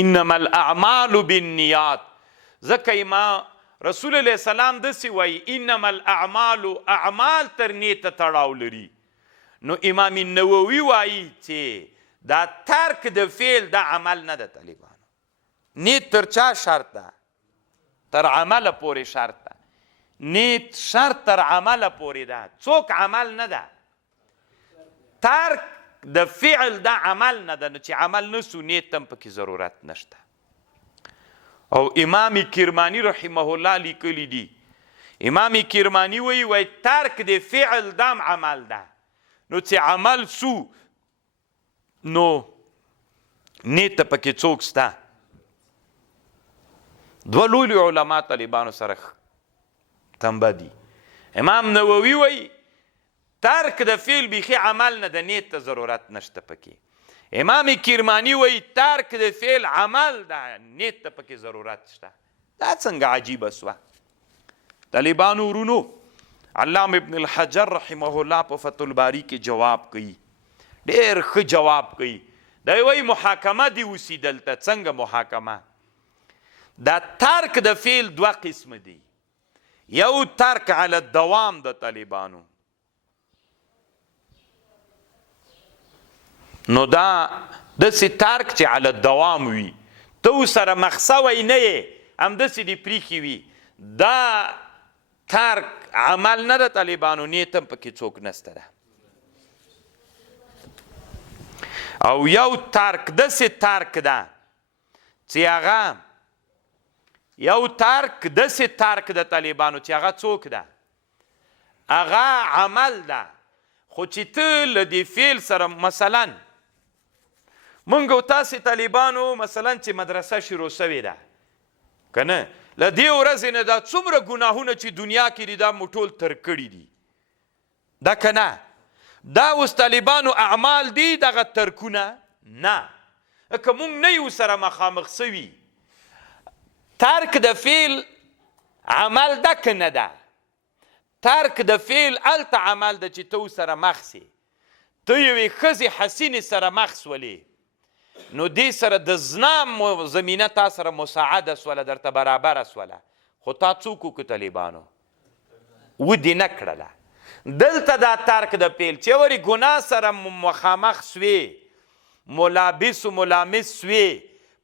انما الاعمال بالنیات ځکه ما رسول الله سلام داسې وایي انما الاعمال اعمال تر نیته تړاو لري نو امام النووي وایي چې دا ترک د فعل دا عمل نه ده طالبانو نیت تر چا شرط ده تر عمله پورې شرط ده نیت شرط تر عمله پورې ده څوک عمل نه ده ترک د فعل دا عمل نه ده نو چې عمل نسو نیت هم پکې ضرورت نشته او امام کرمانی رحمه الله لیکلی دي امام کرمانی وی ترک د فعل دام عمل ده نو چې عمل سو نو نیت پکې څوک سته دوه لوی علما طالبانو سره تنبه دي امام نووي وی ترک د فعل بیخي عمل نه د نیت ته ضرورت نشته پکې امام کرمانی وی ترک د فعل عمل ده نیت ته پکې ضرورت شته دا څنګه عجیبه سوه طالبانو ورونو علامه ابن الحجر رحمه الله په فتح الباری کې جواب کوي ډېر ښه جواب کوي دی وی محاکمه دی اوسي دلته څنګه محاکمه دا ترک د فعل دوه قسم دی یو ترک علی الدوام د طالبانو نو دا داسې ترک چې علی الدوام وي ته سره مخصه وی نه یې همداسې دې پریښي وي دا ترک عمل نه ده طالبانو نیت هم پکې څوک نسته ده او یو ترک داسې ترک ده چې هغه یو ترک داسې ترک د طالبانو چې هغه څوک ده هغه عمل ده خو چې ته له دې فعل سره مثلا موږ او تاسې طالبانو مثلا چې مدرسه شروع سوې ده که نه له دې ورځې نه دا څومره ګناهونه چې دنیا کې دي دا مو ټول ترک کړي دي دا که نه دا اوس طالبانو اعمال دي دغه ترکونه نه که موږ نه یو سره مخامخ سوي ترک د فعل عمل ده که نه ده ترک د فعل هلته عمل ده چې ته سره مخ سې ته یوې ښځې حسینې سره مخ سولې نو دې سره د زنا زمینه تا سره مساعده سوله درته برابره سوله خو تا څوک وکړو طالبانو ودې نه کړله دلته دا ترک د فعل چې ورې ګناه سره مخامخ سوې ملابس و ملامس سوې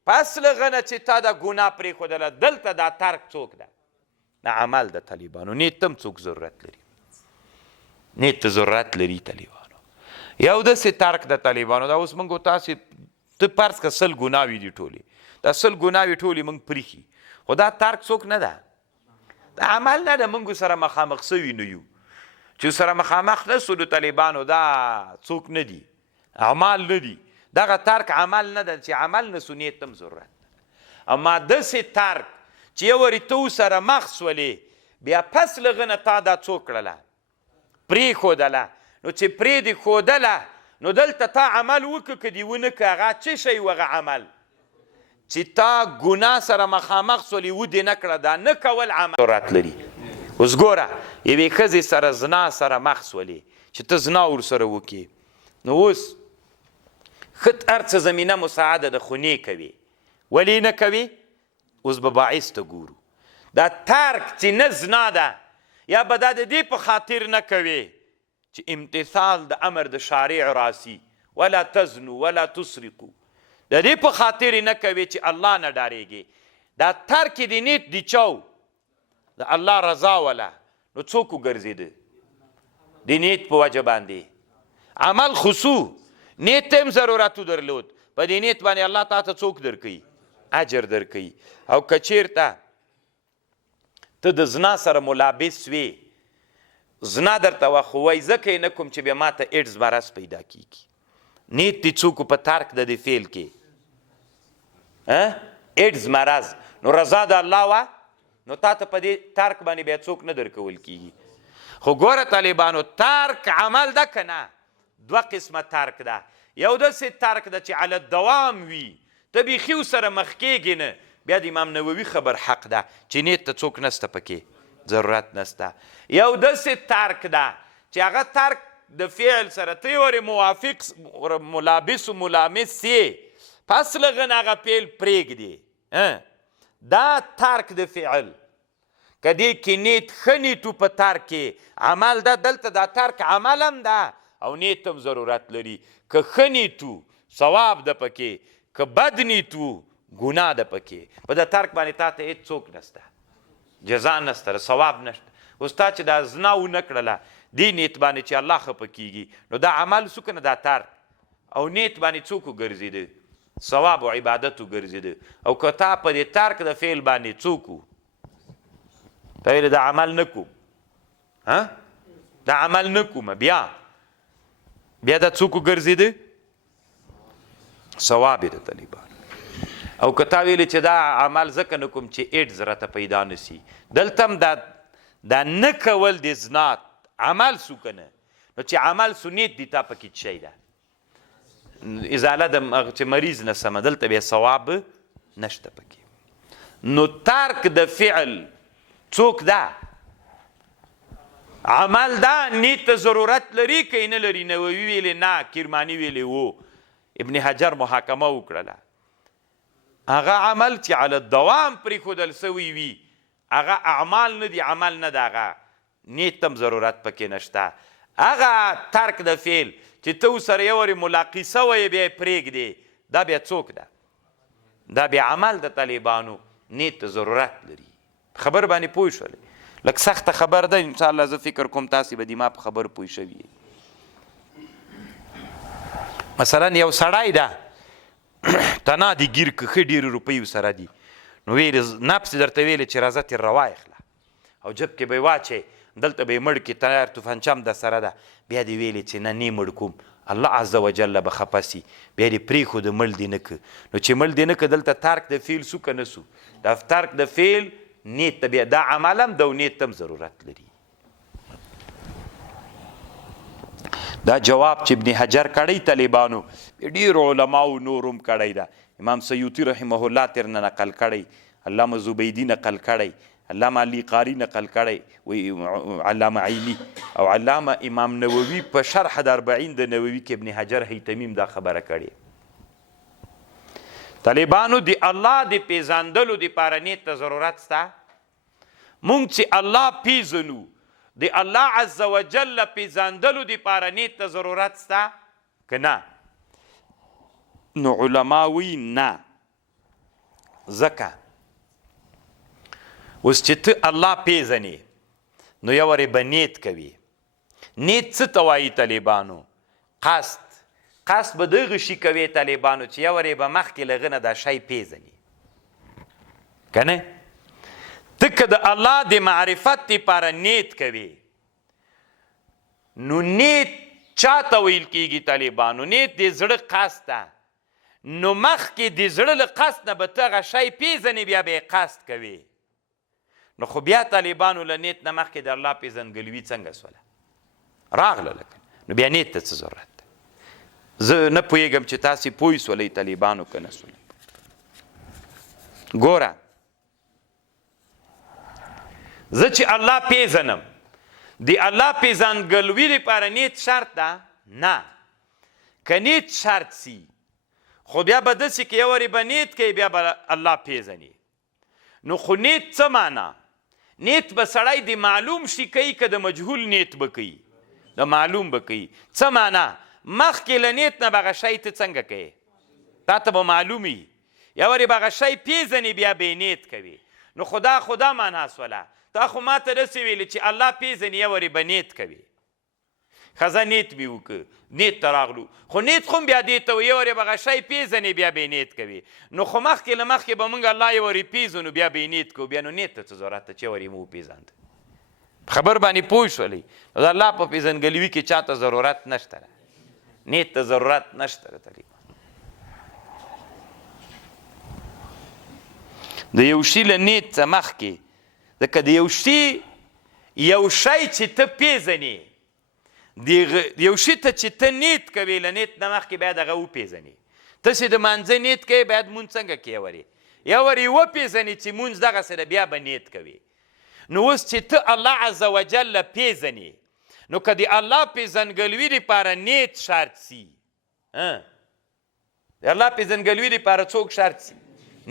پس لغه نه چې تا دا ګناه پرېښودله دلته دا ترک څوک ده دا عمل د طالبانو نیت هم څوک ضرورت لري نیت ته ضرورت لري طالبانو یو داسې ترک د طالبانو دا اوس موږ تاسې ته فرض که 100 ګناوې دي ټولې دا 100 ګناوې ټولې موږ پریښي خو دا ترک څوک نه ده دا عمل نه ده موږ سره مخامخ سوي نه یو چې سره مخامخ نه سو د طالبانو دا څوک نه دي اعمال نه دي دغه ترک عمل نه ده چې عمل نه سو نیت هم ضرورت اما داسې ترک چې یو وارې ته سره مخ سولې بیا پس له هغه نه تا دا څو کړله پرېښودله نو چې پرې دې ښودله نو دلته تا عمل وکړه که دې ونه که هغه څه شی و هغه عمل چې تا ګناه سره مخامخ سولې ودې نه کړه دا نه کول عمل ضرورت لري اوس ګوره یوې ښځې سره زنا سره مخ سولې چې ته زنا ورسره وکړې نو اوس ښه هر څه زمینه مساعده ده خو نه کوي ولې نه کوي اوس به باعث ته ګورو دا ترک چې نه زنا ده یا به دا د دې په خاطر نه کوي چې امتثال د امر د شارع راسي ولا تزنو ولا تسرقو د دې په خاطر نه کوي چې الله نه ډارېږي دا ترک د نیت دی چاو د الله رضا ولا نو څوک وګرځېده د نیت په وجه باندې عمل خصو نیت هم ضرورتو درلود په دې نیت باندې الله تا ته څوک درکوي اجر درکوي او که چیرته ته د زنا سره ملابس وي زنا درته وه خو وایي ځکه یې نه کوم چې بیا ما ته ایډز مرض پیدا کیږي نیت دې څوک په ترک د دې فعل کې ایډز مرض نو رضا د الله وه نو تا ته په دې ترک باندې بیا څوک نه درکول کیږي خو ګوره طالبانو ترک عمل ده که نه دوه قسمه ترک ده یو داسې ترک ده چې علی الدوام وي ته بیخي ورسره مخ کېږي نه بیا د امام نووي خبر حق ده چې نیت ته څوک نسته پکې ضرورت نسته یو داسې ترک ده چې هغه ترک د فعل سره ته یې موافق ملابس و ملامس یې پس له هغه نه هغه فعل پرېږدي دا ترک د فعل که دې کې نیت ښه نیتو په ترک کې عمل ده دلته دا ترک عمل هم ده او نیت هم ضرورت لري که ښه نیتو ثواب ده پکې که بد نیتو ګناه ده پکې په د ترک باندې تا ته هېڅ څوک نسته جزا نسته ثواب نشته اوس تا چې دا زنا ونه کړله دې نیت باندې چې الله خفه کیږي نو دا عمل څو که نه دا ترک او نیت باندې څوک وګرځېده ثواب او عبادت وګرځېده او که تا په دې ترک د فعل باندې څوک و تا ویلې دا عمل نه کوم دا عمل نه کومه بیا دا څوک وګرځېده ثواب یې د طالبان او که تا ویلې چې دا عمل ځکه نه کوم چې ایډز راته پیدا نسي دلته هم دا نه کول د زنا عمل سو که نه نو چې عمل سو نیت دي تا پکې څه شی ده ازاله د چې مریض نه سمه دلته بیا ثواب نشته پکې نو ترک د فعل څوک ده عمل ده نیت ته ضرورت لري که یې نه لري نووي ویلې نه کرماني ویلې و ابن حجر محاکمه وکړله هغه عمل چې علی الدوام پرېښودل سوی وي هغه اعمال نه دي عمل نه ده هغه نیت هم ضرورت پکې نشته هغه ترک د فعل چې ته ورسره یو وارې ملاقي سوی یې بیا یې پرېږدې دا بیا څوک ده دا بیا عمل د طالبانو نیت ته ضرورت لري خبر باندې پوه شولې لږ سخته خبر ده انشاءالله زه فکر کوم تاسې به دما په خبر پوه شوي مثلا یو سړی ده تنا دي ګیر که ښه ډېرې روپۍ ورسره دي نو ویلې نفس درته ویلې چې راځه ترې رواخله او جب کې به یې واچې دلته به یې مړ کړي تیار توفانچه هم در سره ده بیا دې ویلې چې نه نه مړ کوم الله عز وجل به خفه سي بیا دې پرېښود مړ دې نه که نو چې مړ دې نه که دلته ترک د فعل سو که نه سو دا ترک د فعل نیت ته بیا دا عمل هم د نیت هم ضرورت لري دا جواب چې ابن حجر کړی طالبانو ډېرو علماو نورم کړی ده امام سیوطي رحمه الله ترنه نقل کړی علامه زبیدي نقل کړی علامه علی قاری نقل کړی وی علامه عینی او علامه امام نووي په شرح د 40 د نووي کې ابن حجر هیتمیم دا خبره کړې طالبانو دی الله دی پیژندلو دی پاره نیت ته ضرورت سته مونږ چې الله پیژنو دی الله عز وجل پیژندلو دی پاره نیت ته ضرورت سته که نه نو علما وی نه ځکه اوس چې ته الله پیژنې نو یو وارې به نیت کوي نیت څه ته وایي طالبانو قصد به دغه شي کوي طالبانو چې یو ورې به مخکې له هغه نه دا شی پیژني که نه ته که د الله د معرفت دپاره نیت کوي نو نیت چاته ویل کېږي طالبانو نیت د زړه قصد ده نو مخکې د زړه له قصد نه به ته هغه شی پیژنې بیا به یې قصد کوي نو خو بیا طالبانو له نیت نه مخکې د الله پیژندګلوي څنګه سوله راغله لکه نو بیا نیت ته څه ضرورت ده زه نه پوهېږم چې تاسې پوه سولئ طالبانو که نه سولئ ګوره زه چې الله پیژنم د الله پیژندګلوي دپاره نیت شرط ده نه که نیت شرط سي خو بیا به داسې که یو ورې به نیت کوي بیا به الله پیژني نو خو نیت څه معنا نیت به سړی د معلوم شي کوي که د مجهول نیت به کوي د معلوم به کوي څه معنا مخکې له نیت نه به هغه شی ته څنګه کوي تا ته به معلوم وي یا ورې به هغه شی پیژنې بیا به یې نیت کوي نو خدا معنا سوله تا خو ما ته داسې ویلې چې الله پیژني یا ورې به نیت کوي ښځه نیت مې وکړه نیت ته راغلو خو نیت خو هم بیا دې ته وي یو ورې به هغه شی پیژنې بیا به یې نیت کوي نو خو مخکې له مخکې به موږ الله یو ورې پیژنو بیا به یې نیت کوو بیا نو نیت ته څه ضرورت ده چې یو ورې مو وپېژاند خبر باندې پوه شولئ د الله په پیژندګلوي کې چاته ضرورت نشته ده نیت ته ضرورت نشته ده تقریبا د یو شي له نیت څه مخکې ځکه د یو شي چې ته پیژنې یو شي ته چې ته نیت کوې له نیت نه مخکې باید هغه وپېژنې تاسې د مانځه نیت کوې باید مونځ څنګه کوې یو ورې وپېژنې چې مونځ دغسې ده بیا به نیت کوې نو اوس چې ته الله عز وجل پیژنې نو که د الله پیژندګلوي دپاره نیت شرط سي د الله پیژندګلوي دپاره څوک شرط سي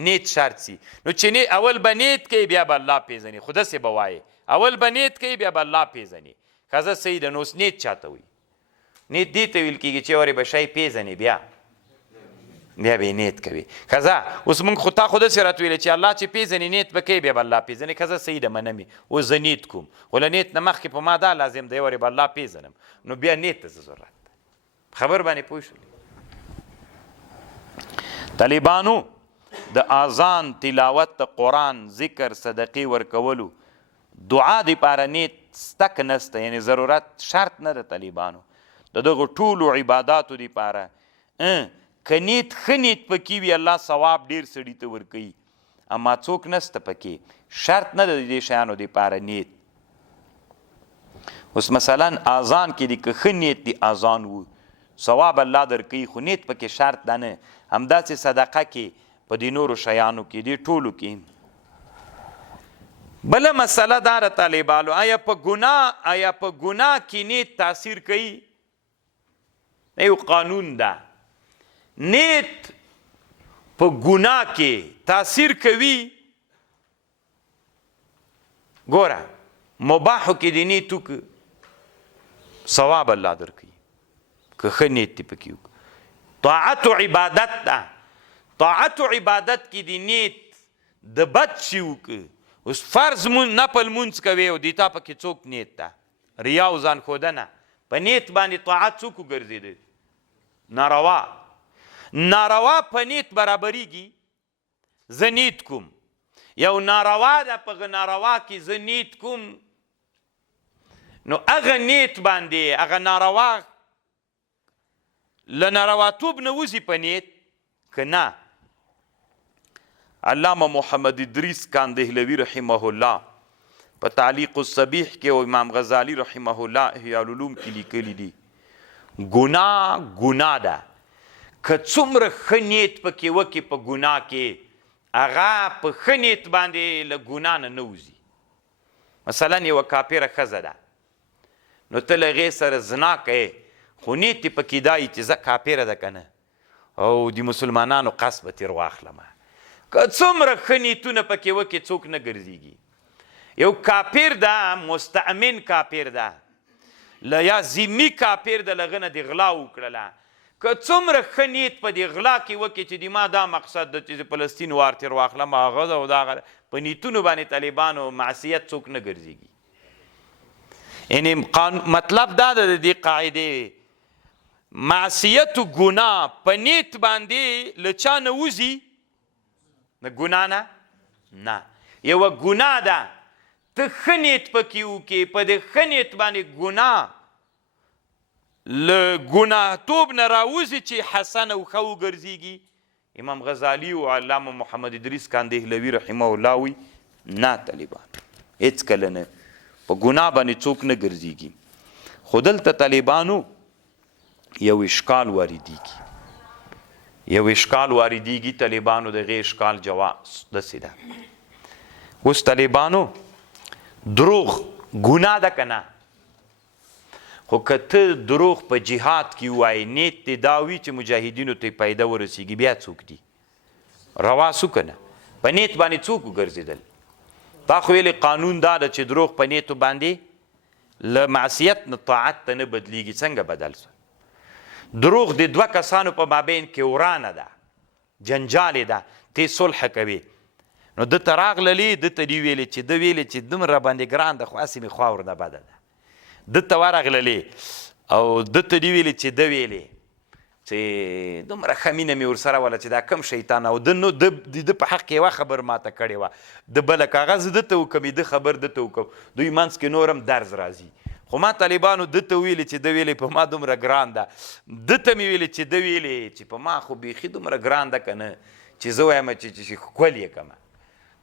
نیت شرط سي نو چې اول به نیت کوي بیا به الله پیژني خو داسې به وایې اول به نیت کوي بیا به الله پیژني ښځه صحیح ده نو اوس نیت چاته وي نیت دې ته ویل کېږي چې ورې به شی پیژنې بیا به یې نیت کوي ښځه اوس موږ خو تا خو داسې راته ویلې چې الله چې پیژني نیت به کوي بیا به الله پیژني ښځه صحیح ده منم اوس زه نیت کوم خو له نیت نه مخکې په ما دا لازم دی ورې به الله پیژنم نو بیا نیت ته څه ضرورت ده خبر باندې پوه شولې طالبانو د اذان تلاوت د قرآن ذکر صدقې ورکولو دعا دپاره نیت ستک نسته یعنی ضرورت شرط نه ده طالبانو د دغو ټولو عباداتو دپاره که نیت ښه نیت پکې وي الله ثواب ډېر سړي ته ورکوي اما څوک نسته پکې شرط نه ده د دې شیانو دپاره نیت اوس مثلا اذان کې دي که ښه نیت دی اذان و ثواب الله درکوي خو نیت پکې شرط ده نه همداسې صدقه کې په دې نورو شیانو کې دې ټولو کې بله مسله دا ده طالبانو آیا په ګناه کې نیت تاثیر کوي یو قانون ده نیت په ګناه کې تاثیر کوي ګوره مباحو کې دې نیت وکړه ثواب الله درکوي که ښه نیت دې پکې وکړه طاعت و عبادت ده طاعت و عبادت کې دې نیت د بد شي وکړه اوس فرض نفل مونځ کوي او دې تا پکې څوک نیت ده ریا او ځان ښودنه په نیت باندې طاعت څوک وګرځېده ناروا په نیت برابریږي زه نیت کوم یو ناروا ده په ناروا کې زه نیت کوم نو هغه نیت باندې هغه ناروا له نارواتوب نه وځي په نیت که نه علامه محمد ادریس کاندهلوی رحمه الله په تعلیق الصبیح کې او امام غزالی رحمه الله احیاء العلوم کې لیکلي دي ګناه ده که څومره ښه نیت پکې وکړي په ګناه کې هغه په ښه نیت باندې له ګناه نه وځي مثلا یوه کافره ښځه ده نو ته له هغې سره زنا کوې خو نیت یې پکې دا وي چې زه کافره ده که نه او د مسلمانانو قصد به تېر واخلمه که څومره ښه نیتونه پکې وکړي څوک نه ګرځېږي یو کافر ده مستأمن کافر ده یا ذمي کافر ده له هغه نه د غلا وکړله که څومره ښه نیت په دې غلا کې وکړي چې د ما دا مقصد ده چې فلسطین وار تېر واخلم هغه ده او دغه په نیتونو باندې طالبانو معصیت څوک نه ګرځېږي یعنې مطلب دا ده د دې قاعدې معصیت و ګناه په نیت باندې له چا نه وځي د ګناه نه یوه ګناه ده ته ښه نیت پکې وکړې په دې ښه نیت باندې ګناه له ګناهتوب نه راوځي چې حسن او ښه وګرځېږي امام غزالی او علامه محمد ادریس کاندهلوي رحمه الله وی نه طالبان هېڅ کله نه په ګناه باندې څوک نه ګرځېږي خو دلته طالبانو یو اشکال واردېږي طالبانو دغې اشکال جواز داسې ده اوس طالبانو دروغ ګناه ده که نه خو که ته دروغ په جهاد کې ووایې نیت دې دا وي چې مجاهدینو ته پیدا ورسېږي بیا څوک دي روا سو که نه په نیت باندې څوک وګرځېدل تا خو ویلې قانون دا ده چې دروغ په نیتو باندې له معصیت نه طاعت ته نه بدلیږي څنګه بدل سو دروغ د دوه کسانو په مابین کې ورانه ده جنجالې ده ته صلح کوي نو ده ته راغللې ده ته دې ویلې چې ده ویلې چې دومره راباندې ګران ده خو هسې مې خوا ورنه بده ده ده ته ورغللې او ده ته دې ویلې چې ده ویلې چې دومره ښه مینه مې ورسره وله چې دا کم شیطان او ده نو د په حق کې یوه خبر ماته کړې وه د بله کاغذ ده ته وکړم ده خبر ده ته وکړم دوی منځ کې نور هم درز راځي خو ما طالبانو ده ته ویلې چې ده ویلې په ما دومره ګران ده ده ته مې ویلې چې ده ویلې چې په ما خو بیخي دومره ګران ده که نه چې زه وایم چې ښکل یې کړمه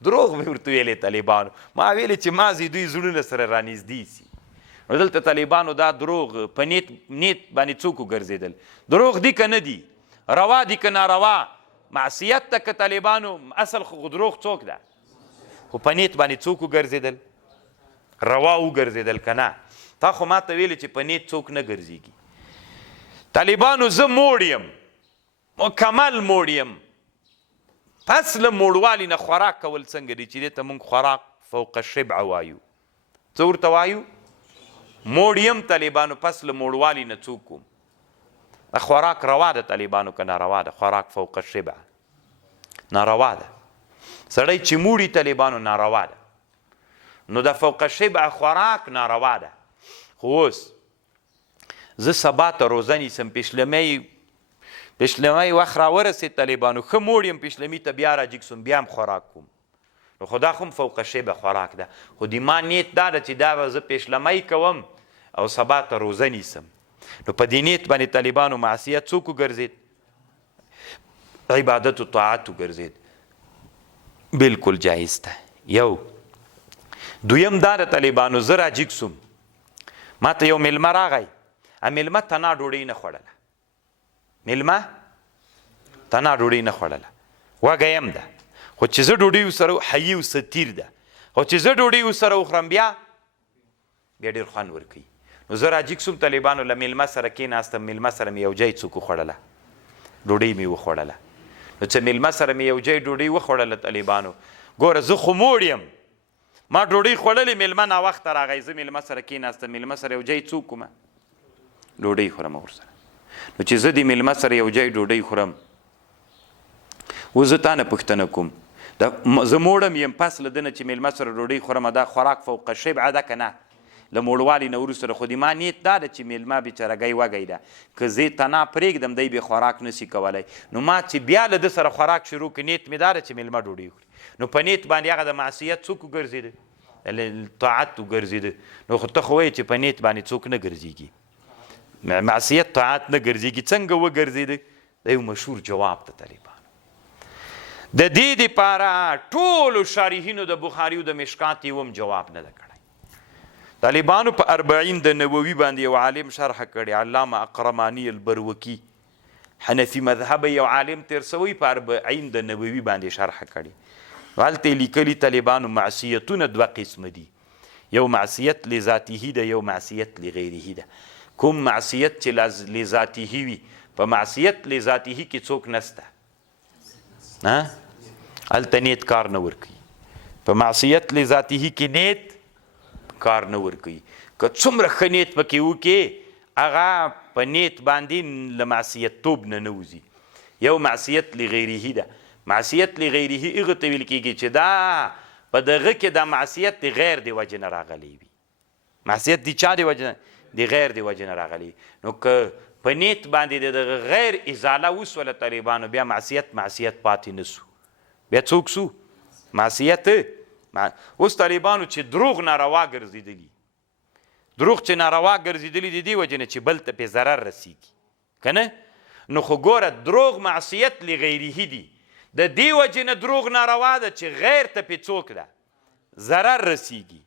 دروغ مې ورته ویلې طالبانو ما ویلې چې مازې دوی زړونه سره رانږدې سي نو دلته طالبانو دا دروغ په نیت باندې څوک وګرځېدل دروغ دي که نه دي روا دي که ناروا معصیت ته که طالبانو اصل خو دروغ څوک ده خو په نیت باندې څوک وګرځېدل روا وګرځېدل که نه تا خو ما ته ویلې چې په نیت څوک نه ګرځېږي طالبانو زه موړ یم مکمل موړ یم پس له موړوالي نه خوراک کول څنګه دي چې دې ته موږ خوراک فوق الشبع وایو څه ورته وایو موړ یم طالبانو پس له موړوالي نه څوک کوم خوراک روا ده طالبانو که ناروا ده خوراک فوق الشبع ناروا ده سړی چې موړي طالبانو ناروا ده نو د فوق الشبع خوراک ناروا ده خو اوس زه سبا ته روزه نیسم پیشلمی وخت راورسېد طالبانو ښه موړ یم پیشلمي ته بیا راجګ سوم بیا هم خوراک کوم نو خو دا خو هم فوق الشبع خوراک ده خو د ما نیت دا ده چې دا به زه پیشلمی کوم او سبا ته روزه نیسم نو په دې نیت باندې طالبانو معصیت څوک وګرځېد عبادت و طاعت وګرځېد بلکل جایز ده یو دویم دا ده طالبانو زه راجګ سوم ما ته یو میلمه راغی میلمه تنا ډوډۍ نه خوړله میلمه تنا ډوډۍ نه خوړله وږی یم ده خو چې زه ډوډۍ ورسره حیي ورسره تیر ده خو چې زه ډوډۍ ورسره وخورم بیا ډېر خوند ورکوي نو زه راجګ سوم طالبانو له میلمه سره کېناستم میلمه سره مې یو ځای څوک وخوړله ډوډۍ مې وخوړله نو چې میلمه سره مې یو ځای ډوډۍ وخوړله طالبانو ګوره زه خو موړ یم ما ډوډۍ خوړلې میلمه ناوخته راغی زه میلمه سره کېناستم میلمه سره یو ځای څوک کومه ډوډۍ خورم ورسره نو چې زه د میلمه سره یو ځای ډوډۍ خورم اوس زه تا نه پوښتنه کوم زه موړم یم پس له ده نه چې میلمه سره ډوډۍ خورم دا خوراک فوق الشبع ده که نه له موړوالي نه وروسته خو د ما نیت دا ده چې میلمه بېچارهګۍ وږی ده که زه تنا پرېږدم دی بې خوراک نسي کولی نو ما چې بیا له ده سره خوراک شروع کړي نیت مې دا ده چې میلمه ډوډۍ وخوري نو په نیت باندې هغه د معصیت څوک وګرځېده طاعت وګرځېده نو خو ته خو وایې چې په نیت باندې څوک نه ګرځېږي معصیت طاعت نه ګرځېږي څنګه وګرځېده دا یو مشهور جواب ته طالبانو د دې دپاره ټولو شارحینو د بخاري او د مشکات یو هم جواب نه ده کړی طالبانو په اربعین د نووي باندې یو عالم شرح کړی علامه اقرمانی البروکي حنفي مذهب یو عالم تیر سوی په اربعین د نووي باندې شرح کړی هلته یې لیکلي طالبانو معصیتونه دوه قسمه دي یو معصیت لذاته ده یو معصیت لغیره ده کوم معصیت چې لذاته وي په معصیت لذاته کې څوک نسته هلته نیت کار نه ورکوي په معصیت لذاته کې نیت کار نه ورکوي که څومره ښه نیت پکې وکړې هغه په نیت باندې له معصیت توب نه وځي یو معصیت لغیره ده معصیت لغیره هغه ته ویل کېږي چې دا په دغه کې دا معصیت د غیر د وجې نه راغلی وي معصیت د چا د وجې نه د غیر د وجې نه راغلی نو که په نیت باندې د غیر ازاله وسوله طالبانو بیا معصیت پاتې نسو بیا څوک سو معصیت اوس طالبانو چې دروغ ناروا ګرځېدلي دروغ چې ناروا ګرځېدلي د دې وجې نه چې بل ته پې ضرر رسیږي که نه نو خو ګوره دروغ معصیت لغیره دي د دې وجې نه دروغ ناروا ده چې غیر ته پې څوک ده ضرر رسیږي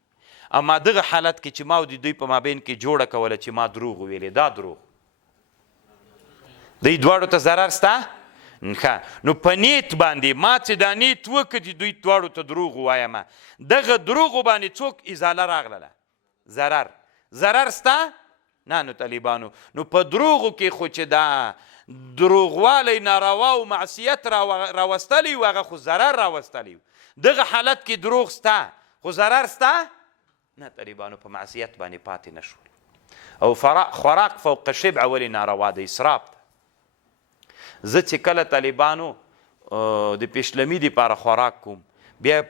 اما دغه حالت کې چې ما د دوی په مابین کې جوړه کوله چې ما دروغ ویلې دا دروغ دوی دواړو ته ضرر سته نو په نیت باندې ما چې دا نیت وکړي دوی دواړو ته دروغ ووایم دغه دروغو باندې څوک ازاله راغله ضرر سته نه نو طالبانو نو په دروغو کې خو چې دا دروغوالی ناروا او معصیت راوستلی و هغه خو ضرر راوستلی و دغه حالت کې دروغ سته خو ضرر سته نه طالبانو په معصیت باندې پاتې نشول او خوراک فوق شبع ولې ناروا ده اسراف ده زه چې کله طالبانو د پیشلمي دپاره خوراک کوم بیا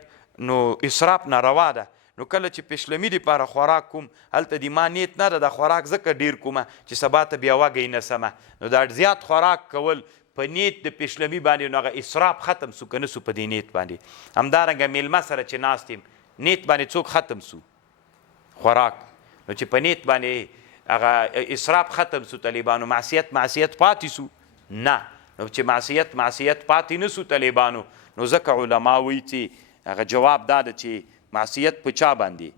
نو اسراف ناروا ده نو کله چې پیشلمي دپاره خوراک کوم هلته د ما نیت نه ده د خوراک ځکه ډیر کومه چې سبا ته بیا وږی نه سمه نو دا زیات خوراک کول په نیت د پیشلمي باندې نو هغه اسراف ختم سو که نه سو په دې نیت باندې همدارنګه میلمه سره چې ناست یم نیت باندې څوک ختم سو خوراک نو چې په نیت باندې هغه اسراف ختم سو طالبانو معصیت پاتې سو نه نو چې معصیت پاتې نه سو طالبانو نو ځکه علما وایي چې هغه جواب دا ده چې معصیت په چا باندې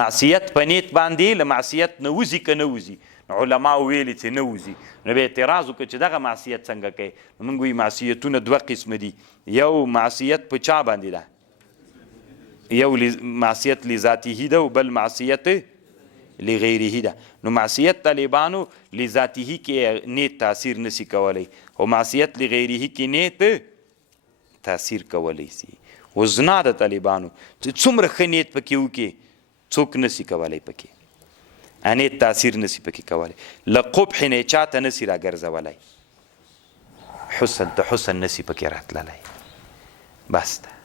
معصیت په نیت باندې له معصیت نه وځي که نه وځي نو علما ویلي چې نه وځي نو بیا اعتراض وکړه چې دغه معصیت څنګه کوي نو موږ وایي معصیتونه دوه قسمه دي یو معصیت په چا باندې ده یو معصیت لذاته ده او بل معصیت لغیره ده نو معصیت طالبانو لذاته کې نیت تاثیر نسی کولی او معصیت لغیره کې نیت تاثیر کولی سي او زنا د طالبانو چې څومره ښه نیت پکې وکړي څوک نسی کولی پکې نیت تاثیر نسی پکې کولی له قبح نه چاته نسی راګرځولی حسن ته حسن نسی پکې راتللی بس ده